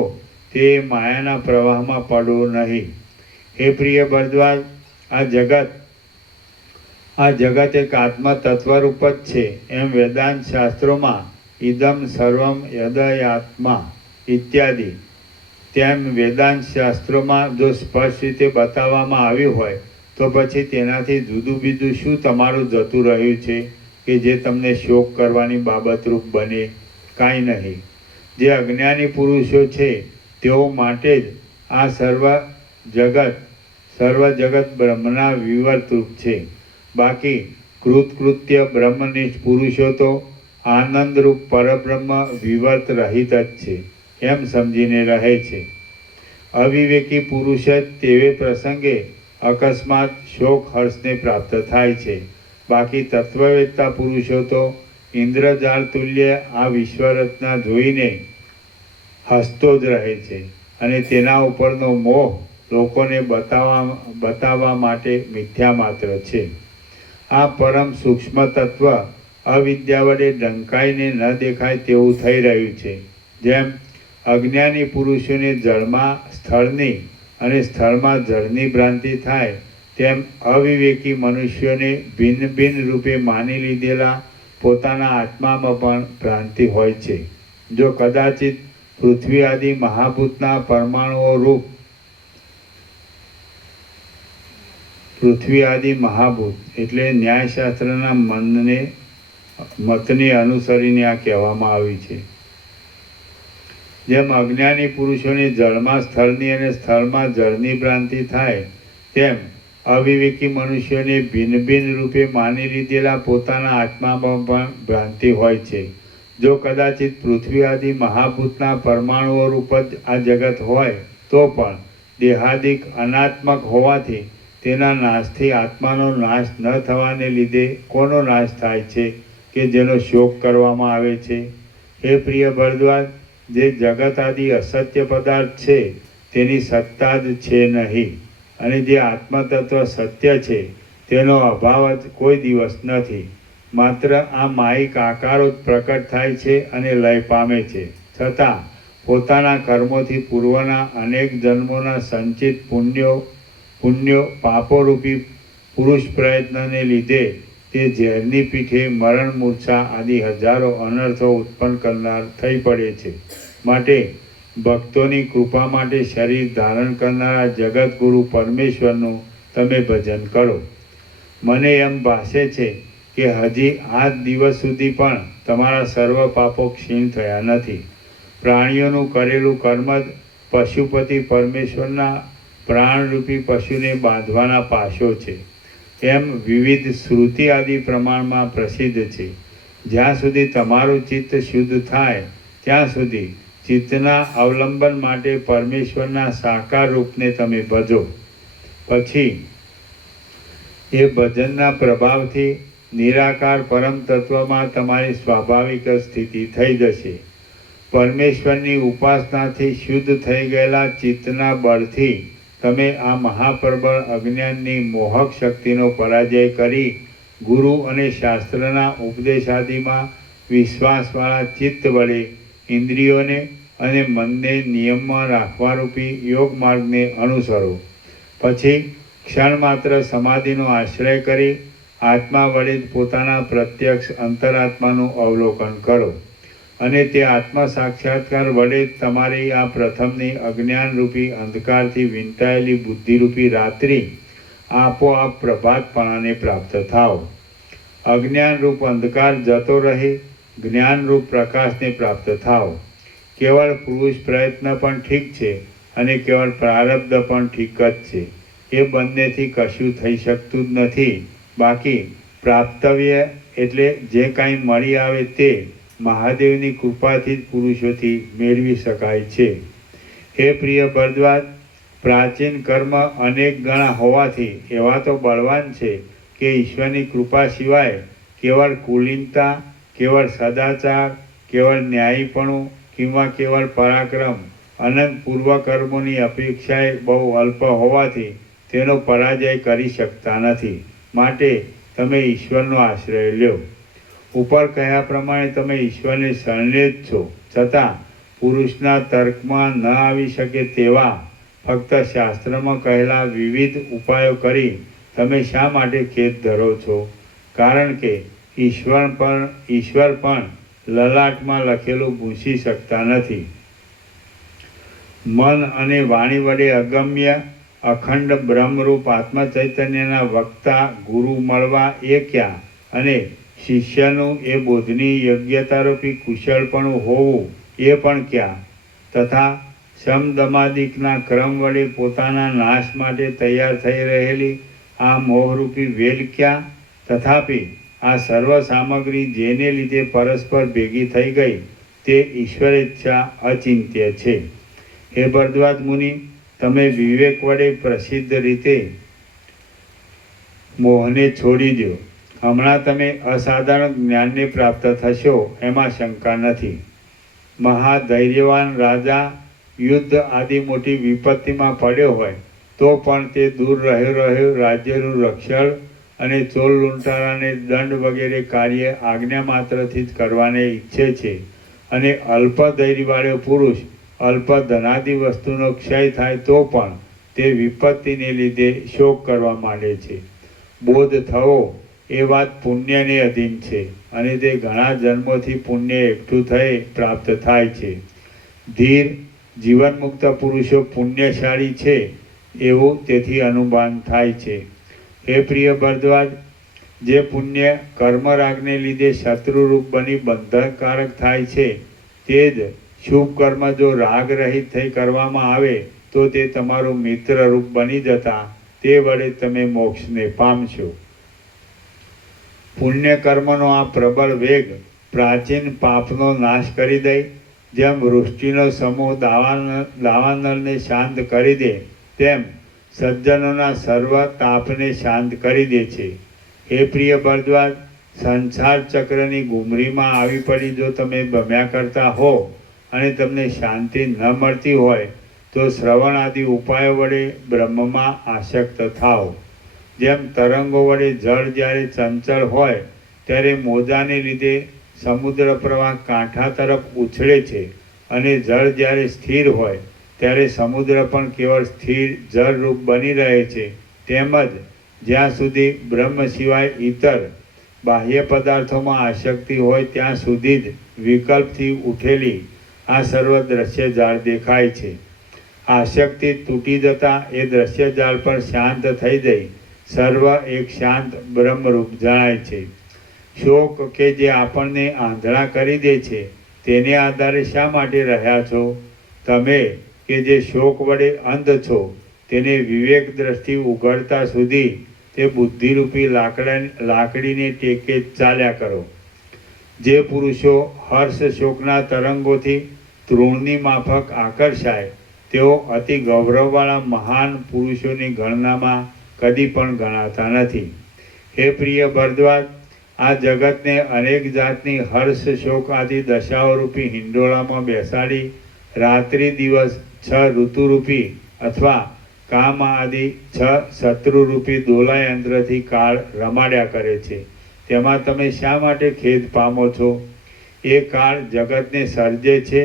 તે માયાના પ્રવાહમાં પડો નહીં. હે પ્રિય ભરદ્વાજ, આ જગત એક આત્મ તત્વરૂપ જ છે એમ વેદાંત શાસ્ત્રોમાં ઇદમ સર્વમ યદયાત્મા ઇત્યાદિ તેમ વેદાંત શાસ્ત્રોમાં જો સ્પષ્ટ રીતે બતાવવામાં આવ્યું હોય તો પછી તેનાથી જુદું બીજું શું તમારું જતું રહ્યું છે કે જે તમને શોક કરવાની બાબતરૂપ બને? કાંઈ નહીં. જે અજ્ઞાની પુરુષો છે તેઓ માટે જ આ સર્વ જગત બ્રહ્મના વિવર્તરૂપ છે. બાકી કૃતકૃત્ય બ્રહ્મનિષ્ઠ પુરુષો તો આનંદરૂપ પરબ્રહ્મ વિવર્ત રહિત જ છે એમ સમજીને રહે છે. અવિવેકી પુરુષ જ તેવે પ્રસંગે અકસ્માત શોક હર્ષને પ્રાપ્ત થાય છે. બાકી તત્વવેત્તા પુરુષો તો ઇન્દ્રજાળ તુલ્ય આ વિશ્વરચના જોઈને હસતો જ રહે છે અને તેના ઉપરનો મોહ લોકોને બતાવવા માટે મિથ્યા માત્ર છે. આ પરમ સૂક્ષ્મ તત્વ અવિદ્યા વડે ઢંકાઈને ન દેખાય તેવું થઈ રહ્યું છે. જેમ અજ્ઞાની પુરુષોને જળમાં સ્થળની અને સ્થળમાં જળની ભ્રાંતિ થાય તેમ અવિવેકી મનુષ્યોને ભિન્ન ભિન્ન રૂપે માની લીધેલા પોતાના આત્મામાં પણ ભ્રાંતિ હોય છે. જો કદાચિત પૃથ્વી આદિ મહાભૂતના પરમાણુઓ રૂપ પૃથ્વી આદિ મહાભૂત એટલે ન્યાયશાસ્ત્રના મતને અનુસરીને આ કહેવામાં આવ્યું છે. જેમ અજ્ઞાની પુરુષોને જળમાં સ્થળની અને સ્થળમાં જળની ભ્રાંતિ થાય તેમ અવિવેકી મનુષ્યોને ભિન્ન ભિન્ન રૂપે માની લીધેલા પોતાના આત્મામાં પણ ભ્રાંતિ હોય છે. જો કદાચિત પૃથ્વી આદિ મહાભૂતના પરમાણુઓ રૂપ જ આ જગત હોય તો પણ દેહાદિક અનાત્મક હોવાથી તેના નાશથી આત્માનો નાશ ન થવાને લીધે કોનો નાશ થાય છે કે જેનો શોક કરવામાં આવે છે? હે પ્રિય ભરદ્વાજ, જે જગત આદિ અસત્ય પદાર્થ છે તેની સત્તા જ છે નહીં અને જે આત્મતત્વ સત્ય છે તેનો અભાવ જ કોઈ દિવસ નથી. માત્ર આ માયિક આકારો જ પ્રકટ થાય છે અને લય પામે છે. છતાં પોતાના કર્મોથી પૂર્વના અનેક જન્મોના સંચિત પુણ્યો પાપોરૂપી પુરુષ પ્રયત્નને લીધે તે ઝેરની પીઠે મરણ મૂર્છા આદિ હજારો અનર્થો ઉત્પન્ન કરનાર થઈ પડે છે. માટે ભક્તોની કૃપા માટે શરીર ધારણ કરનારા જગતગુરુ પરમેશ્વરનું તમે ભજન કરો. મને એમ ભાસે છે કે હજી આજ દિવસ સુધી પણ તમારા સર્વ પાપો ક્ષીણ થયા નથી. પ્રાણીઓનું કરેલું કર્મ જ પશુપતિ પરમેશ્વરના પ્રાણરૂપી પશુને બાંધવાના પાશો છે એમ વિવિધ શ્રુતિ આદિ પ્રમાણમાં પ્રસિદ્ધ છે. જ્યાં સુધી તમારું ચિત્ત શુદ્ધ થાય ત્યાં સુધી ચિત્તના અવલંબન માટે પરમેશ્વરના સાકાર રૂપને તમે ભજો. પછી એ ભજનના પ્રભાવથી નિરાકાર પરમ તત્વમાં તમારી સ્વાભાવિક સ્થિતિ થઈ જશે. પરમેશ્વરની ઉપાસનાથી શુદ્ધ થઈ ગયેલા ચિત્તના બળથી તમે આ મહાપ્રબળ અજ્ઞાનની મોહક શક્તિનો પરાજય કરી ગુરુ અને શાસ્ત્રના ઉપદેશાદિમાં વિશ્વાસવાળા ચિત્ત વડે ઇન્દ્રિયોને અને મનને નિયમમાં રાખવારૂપી યોગ માર્ગને અનુસરો. પછી ક્ષણ માત્ર સમાધિનો આશ્રય કરી આત્મા વડે જ પોતાના પ્રત્યક્ષ અંતરાત્માનું અવલોકન કરો અને તે આત્મા સાક્ષાત્કાર વડે જ તમારી આ પ્રથમની અજ્ઞાનરૂપી અંધકારથી વીંટાયેલી બુદ્ધિરૂપી રાત્રિ આપોઆપ પ્રભાતપણાને પ્રાપ્ત થાઓ. અજ્ઞાનરૂપ અંધકાર જતો રહી જ્ઞાનરૂપ પ્રકાશને પ્રાપ્ત થાઓ. કેવળ પુરુષ પ્રયત્ન પણ ઠીક છે અને કેવળ પ્રારબ્ધ પણ ઠીક જ છે. એ બંનેથી કશું થઈ શકતું જ નથી. બાકી પ્રાપ્તવ્ય એટલે જે કાંઈ મળી આવે તે મહાદેવની કૃપાથી જ પુરુષોથી મેળવી શકાય છે. હે પ્રિય ભરદ્વાજ, પ્રાચીન કર્મ અનેક ગણા હોવાથી એવા તો બળવાન છે કે ઈશ્વરની કૃપા સિવાય કેવળ કુલીનતા, કેવળ સદાચાર, કેવળ ન્યાયીપણું કિંવા કેવળ પરાક્રમ અનંત પૂર્વકર્મોની અપેક્ષાએ બહુ અલ્પ હોવાથી તેનો પરાજય કરી શકતા નથી. માટે તમે ઈશ્વરનો આશ્રય લ્યો. ઉપર કહ્યા પ્રમાણે તમે ઈશ્વરને શરણે જ છો, છતાં પુરુષના તર્કમાં ન આવી શકે તેવા ફક્ત શાસ્ત્રમાં કહેલા વિવિધ ઉપાયો કરી તમે શા માટે ખેદ ધરો છો? કારણ કે ઈશ્વર પણ લલાટમાં લખેલું ભૂંસી શકતા નથી. મન અને વાણી વડે અગમ્ય અખંડ બ્રહ્મરૂપ આત્મચૈતન્યના વક્તા ગુરુ મળવા એ ક્યાં, અને શિષ્યનું એ બોધની યોગ્યતારૂપી કુશળપણું હોવું એ પણ ક્યાં, તથા સમદમાદિકના ક્રમ વડે પોતાના નાશ માટે તૈયાર થઈ રહેલી આ મોહરૂપી વેલ ક્યાં? તથાપિ આ સર્વ સામગ્રી જેને લીધે પરસ્પર ભેગી થઈ ગઈ તે ઈશ્વરેચ્છા અચિંત્ય છે. હે ભરદ્વાજ મુનિ, તમે વિવેક વડે પ્રસિદ્ધ રીતે મોહને છોડી દો. હમણાં તમે અસાધારણ જ્ઞાનને પ્રાપ્ત થશો એમાં શંકા નથી. મહાધૈર્યવાન રાજા યુદ્ધ આદિ મોટી વિપત્તિમાં પડ્યો હોય તો પણ તે દૂર રહ્યો રાજ્યનું રક્ષણ અને ચોર લૂંટારાને દંડ વગેરે કાર્ય આજ્ઞા માત્રથી જ કરવાને ઈચ્છે છે. અને અલ્પ ધૈર્યવાળો પુરુષ અલ્પ ધનાદિ વસ્તુનો ક્ષય થાય તો પણ તે વિપત્તિને લીધે શોક કરવા માંડે છે. બોધ થવો એ વાત પુણ્યને અધીન છે અને તે ઘણા જન્મોથી પુણ્ય એકઠું થઈ પ્રાપ્ત થાય છે. ધીર જીવનમુક્ત પુરુષો પુણ્યશાળી છે એવું તેથી અનુમાન થાય છે. હે પ્રિય ભરદ્વાજ, જે પુણ્ય કર્મરાગને લીધે શત્રુરૂપ બની બંધનકારક થાય છે તે જ શુભ કર્મ જો રાગ રહિત થઈ કરવામાં આવે તો તે તમારું મિત્રરૂપ બની જતા તે વડે તમે મોક્ષને પામશો. પુણ્ય કર્મનો આ પ્રબળ વેગ પ્રાચીન પાપનો નાશ કરી દે, જેમ વૃષ્ટિનો સમૂહ દાવાનળને શાંત કરી દે તેમ સજ્જનોના સર્વ તાપને શાંત કરી દે છે. હે પ્રિય ભરદ્વાજ, સંસાર ચક્રની ગુમરીમાં આવી પડી જો તમે ભમ્યા કરતા હો અને તમને શાંતિ ન મળતી હોય તો શ્રવણ આદિ ઉપાયો વડે બ્રહ્મમાં આસક્ત થાઓ. જેમ તરંગો વડે જળ જ્યારે ચંચળ હોય ત્યારે મોજાને લીધે સમુદ્ર પ્રવાહ કાંઠા તરફ ઉછળે છે અને જળ જ્યારે સ્થિર હોય ત્યારે સમુદ્ર પણ કેવળ સ્થિર જળરૂપ બની રહે છે, તેમજ જ્યાં સુધી બ્રહ્મ સિવાય ઇતર બાહ્ય પદાર્થોમાં આસક્તિ હોય ત્યાં સુધી જ વિકલ્પથી ઉઠેલી આ સર્વ દ્રશ્ય જાળ દેખાય છે. આસક્તિ તૂટી જતાં એ દ્રશ્ય જાળ પર શાંત થઈ જઈ સર્વ એક શાંત બ્રહ્મરૂપ જણાય છે. શોક કે જે આપણને આંધળા કરી દે છે તેને આધારે શા માટે રહ્યા છો? તમે કે જે શોક વડે અંધ છો તેને વિવેક દ્રષ્ટિ ઉઘડતા સુધી તે બુદ્ધિરૂપી લાકડીને ટેકે ચાલ્યા કરો. જે પુરુષો હર્ષ શોકના તરંગોથી તૃણની માફક આકર્ષાય તેઓ અતિ ગૌરવવાળા મહાન પુરુષોની ગણનામાં કદી પણ ગણાતા નથી. હે પ્રિય ભરદ્વાજ, આ જગતને અનેક જાતની હર્ષ શોક આદિ દશાઓરૂપી હિંડોળામાં બેસાડી રાત્રિ દિવસ 6 ઋતુરૂપી અથવા કામ આદિ 6 શત્રુરૂપી દોલાયંત્રથી કાળ રમાડ્યા કરે છે. તેમાં તમે શા માટે ખેદ પામો છો? એ કાળ જગતને સર્જે છે,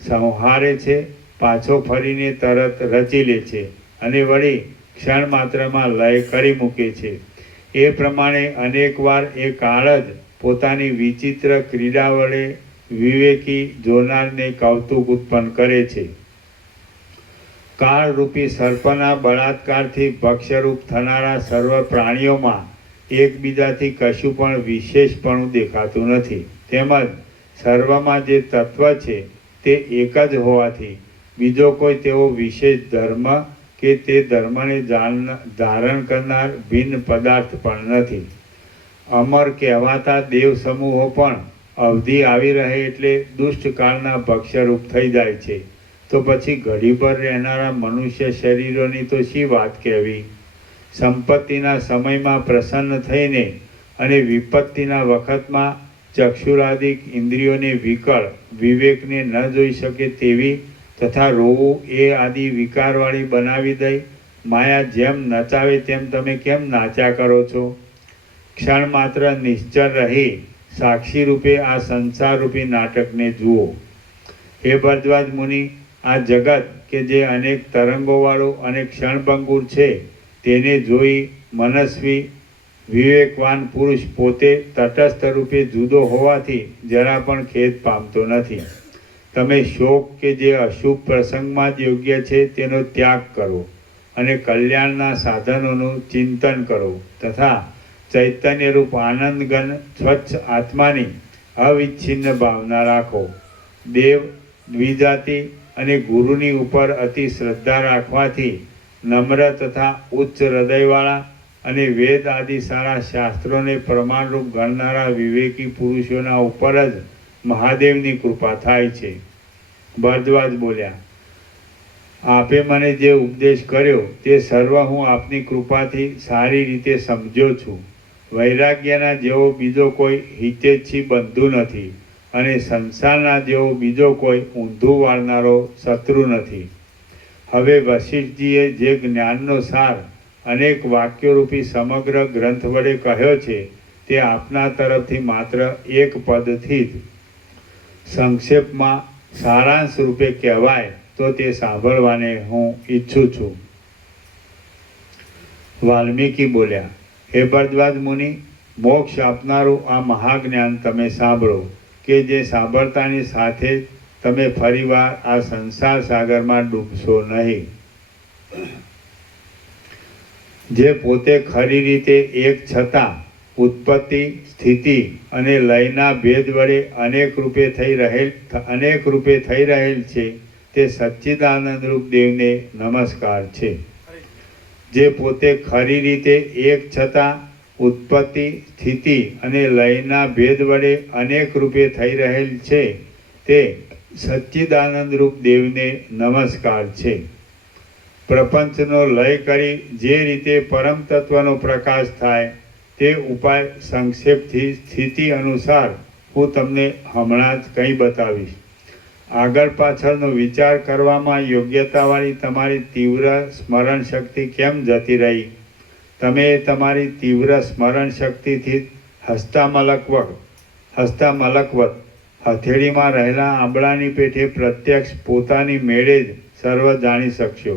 સંહારે છે, પાછો ફરીને તરત રચી લે છે અને વળી ક્ષણ માત્રમાં લય કરી મૂકે છે. એ પ્રમાણે અનેકવાર એ કાળ જ પોતાની વિચિત્ર ક્રીડા વડે વિવેકી જોનારને કૌતુક ઉત્પન્ન કરે છે. કાળરૂપી સર્પના બળાત્કારથી ભક્ષ્યરૂપ થનારા સર્વ પ્રાણીઓમાં એકબીજાથી કશું પણ વિશેષપણું દેખાતું નથી. તેમજ સર્વમાં જે તત્વ છે તે એક જ હોવાથી બીજો કોઈ તેવો વિશેષ ધર્મ કે તે ધર્મને ધારણ કરનાર ભિન્ન પદાર્થ પણ નથી. અમર કહેવાતા દેવ સમૂહો પણ અવધિ આવી રહે એટલે દુષ્ટકાળના ભક્ષ્યરૂપ થઈ જાય છે. તો પછી ઘડીભર રહેનારા મનુષ્ય શરીરોની તો શી વાત કહેવી? સંપત્તિના સમયમાં પ્રસન્ન થઈને અને વિપત્તિના વખતમાં ચક્ષુરાદિક ઇન્દ્રિયોને વિકળ વિવેકને ન જોઈ શકે તેવી તથા રોવું એ આદિ વિકારવાળી બનાવી દઈ માયા જેમ નચાવે તેમ તમે કેમ નાચ્યા કરો છો? ક્ષણ માત્ર નિશ્ચર રહી સાક્ષી રૂપે આ સંસારરૂપી નાટકને જુઓ. હે ભરદ્વાજ મુનિ, આ જગત કે જે અનેક તરંગોવાળું અને ક્ષણભંગુર છે તેને જોઈ મનસ્વી વિવેકવાન પુરુષ પોતે તટસ્થ રૂપે જુદો હોવાથી જરા પણ ખેદ પામતો નથી. તમે શોક કે જે અશુભ પ્રસંગમાં જ યોગ્ય છે તેનો ત્યાગ કરો અને કલ્યાણના સાધનોનું ચિંતન કરો તથા ચૈતન્યરૂપ આનંદઘન સ્વચ્છ આત્માની અવિચ્છિન્ન ભાવના રાખો. દેવ, દ્વિજાતિ અને ગુરુની ઉપર અતિ શ્રદ્ધા રાખવાથી નમ્ર તથા ઉચ્ચ હૃદયવાળા અને વેદ આદિ સારા શાસ્ત્રોને પ્રમાણરૂપ ગણનારા વિવેકી પુરુષોના ઉપર જ મહાદેવની કૃપા થાય છે. ભરદ્વાજ બોલ્યા, આપે મને જે ઉપદેશ કર્યો તે સર્વ હું આપની કૃપાથી સારી રીતે સમજ્યો છું. વૈરાગ્યના જેવો બીજો કોઈ હિતેચ્છી બંધુ નથી અને સંસારના જેવો બીજો કોઈ ઊંધું વાળનારો શત્રુ નથી. હવે વશિષ્ઠજીએ જે જ્ઞાનનો સાર અનેક વાક્યોરૂપી સમગ્ર ગ્રંથ વડે કહ્યો છે તે આપના તરફથી માત્ર એક પદથી જ સંક્ષેપમાં સારાંશ રૂપે કહેવાય તો તે સાંભળવાને હું ઈચ્છું છું. વાલ્મીકી બોલ્યા, હે ભરદ્વાજ મુનિ, મોક્ષ આપનારું આ મહાજ્ઞાન તમે સાંભળો કે જે સાંભળતાની સાથે જ તમે ફરીવાર આ સંસાર સાગરમાં ડૂબશો નહીં. જે પોતે ખરી રીતે એક છતાં ઉત્પત્તિ, સ્થિતિ અને લયના ભેદ વડે અનેક રૂપે થઈ રહેલ છે તે સચ્ચિદાનંદરૂપ દેવને નમસ્કાર છે. જે પોતે ખરી રીતે એક છતાં ઉત્પત્તિ, સ્થિતિ અને લયના ભેદ વડે અનેક રૂપે થઈ રહેલ છે તે સચ્ચિદાનંદરૂપ દેવને નમસ્કાર છે. પ્રપંચનો લય કરી જે રીતે પરમ તત્વનો પ્રકાશ થાય તે ઉપાય સંક્ષેપથી સ્થિતિ અનુસાર હું તમને હમણાં જ કંઈ બતાવીશ. આગળ પાછળનો વિચાર કરવામાં યોગ્યતાવાળી તમારી તીવ્ર સ્મરણ શક્તિ કેમ જતી રહી? તમે તમારી તીવ્ર સ્મરણ શક્તિથી હસ્તામલકવત હથેળીમાં રહેલા આંબળાની પેઠે પ્રત્યક્ષ પોતાની મેળે જ સર્વ જાણી શકશો.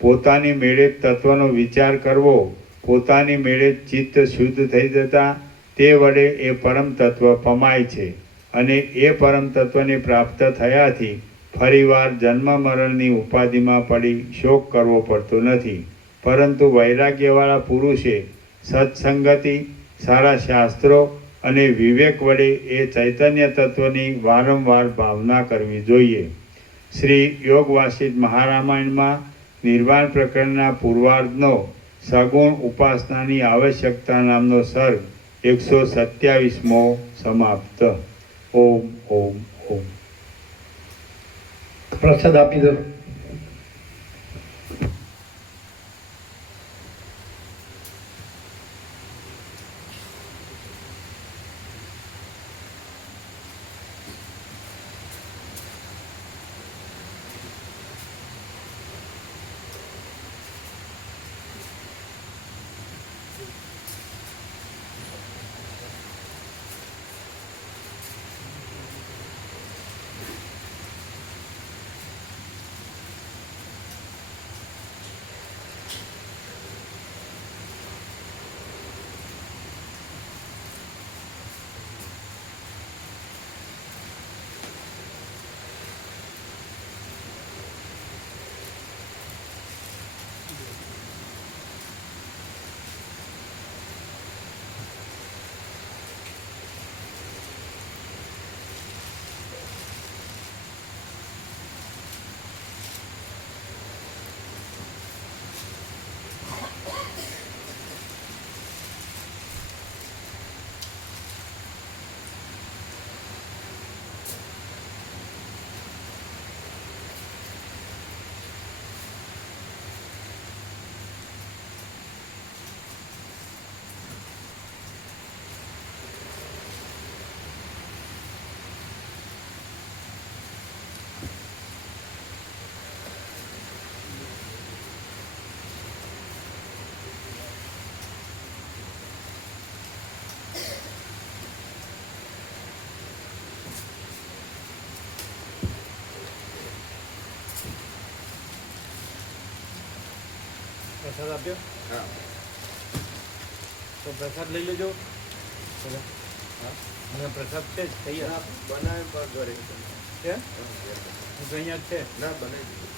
પોતાની મેળે તત્વનો વિચાર કરવો, પોતાની મેળે ચિત્ત શુદ્ધ થઈ જતાં તે વડે એ પરમ તત્વ પમાય છે અને એ પરમ તત્વને પ્રાપ્ત થયાથી ફરીવાર જન્મ મરણની ઉપાધિમાં પડી શોક કરવો પડતો નથી. પરંતુ વૈરાગ્યવાળા પુરુષે સત્સંગતિ, સારા શાસ્ત્રો અને વિવેક વડે એ ચૈતન્ય તત્વની વારંવાર ભાવના કરવી જોઈએ. શ્રી યોગ વાસિષ્ઠ મહારામાયણમાં નિર્વાણ પ્રકરણના પૂર્વાર્ધનો સગુણ ઉપાસનાની આવશ્યકતા નામનો સર્ગ 127મો સમાપ્ત. ઓમ ઓમ ઓમ. પ્રસાદ આપી દો. પ્રસાદ આપ્યો હા તો પ્રસાદ લઈ લેજો ચલો હા અને પ્રસાદ છે જ તૈયાર બનાવે પણ ઘરે છે તો અહીંયા જ છે ના બનાવી દીધું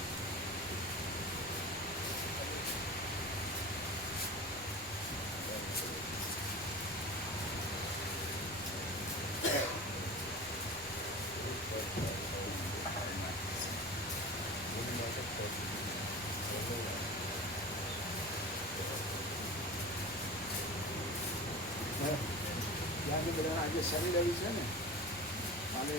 ત્યાંથી બધા આજે શનિ રવિ છે ને અને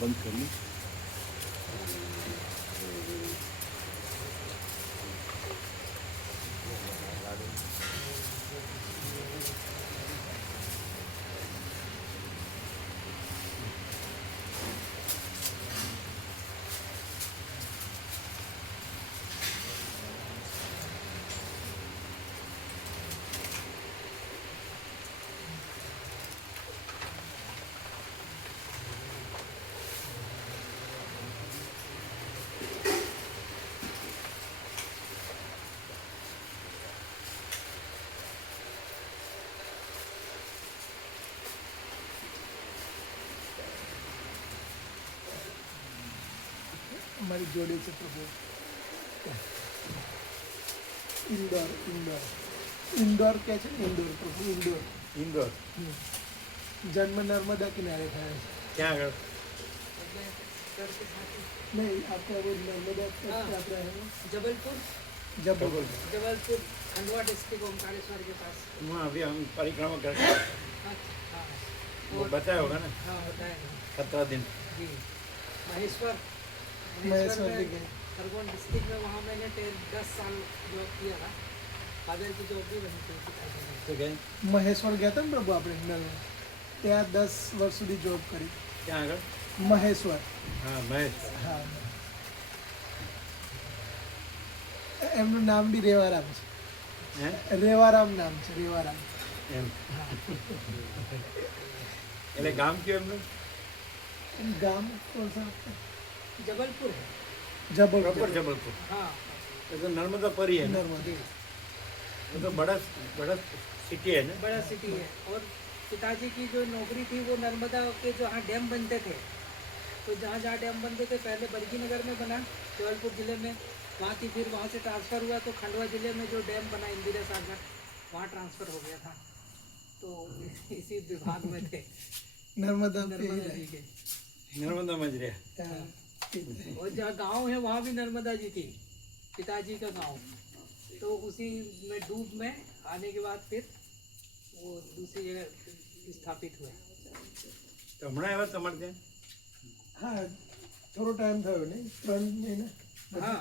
બંધ કરી અમારી જોડે છે પ્રભુ ઇન્દોર ઇન્દોર ઇન્દોર કે છે ને ઇન્દોર પ્રભુ ઇન્દોર ઇન્દોર જન્મ નર્મદા કિનારે થયા છે ક્યાં આગળ નહીં આપણે હવે નર્મદા આપણે जबलपुर જબલપુર जबलपुर खंडवा डिस्ट्रिक्ट ओमकारेश्वर के पास वहाँ अभी हम परिक्रमा करते हैं हाँ हाँ वो बताया होगा ना हाँ बताएगा 17 दिन जी महेश्वर महेश्वर भी में गए खरगोन डिस्ट्रिक्ट में वहाँ मैंने 10 साल जॉब किया था फादर की जॉब भी वहीं पे पिताजी ने तो गए મહેશ્વર ગયા હતા ને પ્રભુ આપણે નર્મદા ત્યાં 10 વર્ષ સુધી જોબ કરી ક્યાં આગળ મહેશ્વર હા મહેશ હા એમનું નામ બી રેવારામ છે હે રેવારામ નામ છે રેવારામ એમ એટલે ગામ કયું એમનું ગામ કોણ સા जबलपुर है જબલપુર प्रॉपर जबलपुर हाँ ये तो नर्मदा परी है ना નર્મદા वो तो बड़ा सिटी है ना बड़ा सिटी है और पिताजी की जो नौकरी थी वो नर्मदा के जो यहाँ डैम बनते थे तो जहाँ जहाँ डैम बनते थे पहले बरगी नगर में बना जबलपुर ज़िले में वहाँ की फिर वहाँ से ट्रांसफ़र हुआ तो खंडवा ज़िले में जो डैम बना इंदिरा सागर वहाँ ट्रांसफ़र हो गया था तो इसी विभाग में थे નર્મદા पे ही नर्मदा रहे। जी के नर्मदा में रहे हाँ, ठीक है। और जहाँ गांव है वहाँ भी नर्मदा जी थी पिताजी का गांव तो उसी में डूब में आने के बाद फिर वो दूसरी जगह स्थापित हुए तो हमारा एवं તમારે ત્યાં હા થોડો ટાઈમ થયો નહીં 3 મહિના हाँ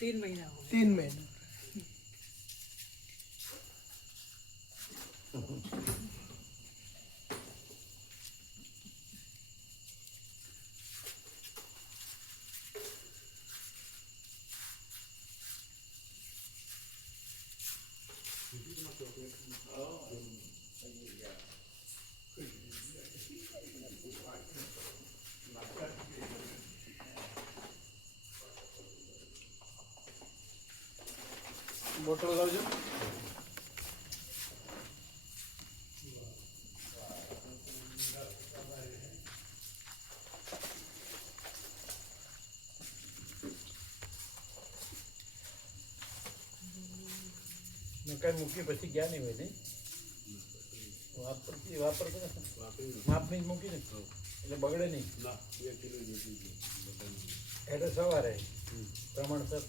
3 महीना हो गया 3 મહિના બોટલ લાવજો કઈ મૂકી પછી ગયા નહીં હોય નહીં વાપરતો ને માપની જ મૂકી ને એટલે બગડે નહીં એટલે સવારે પ્રમાણસર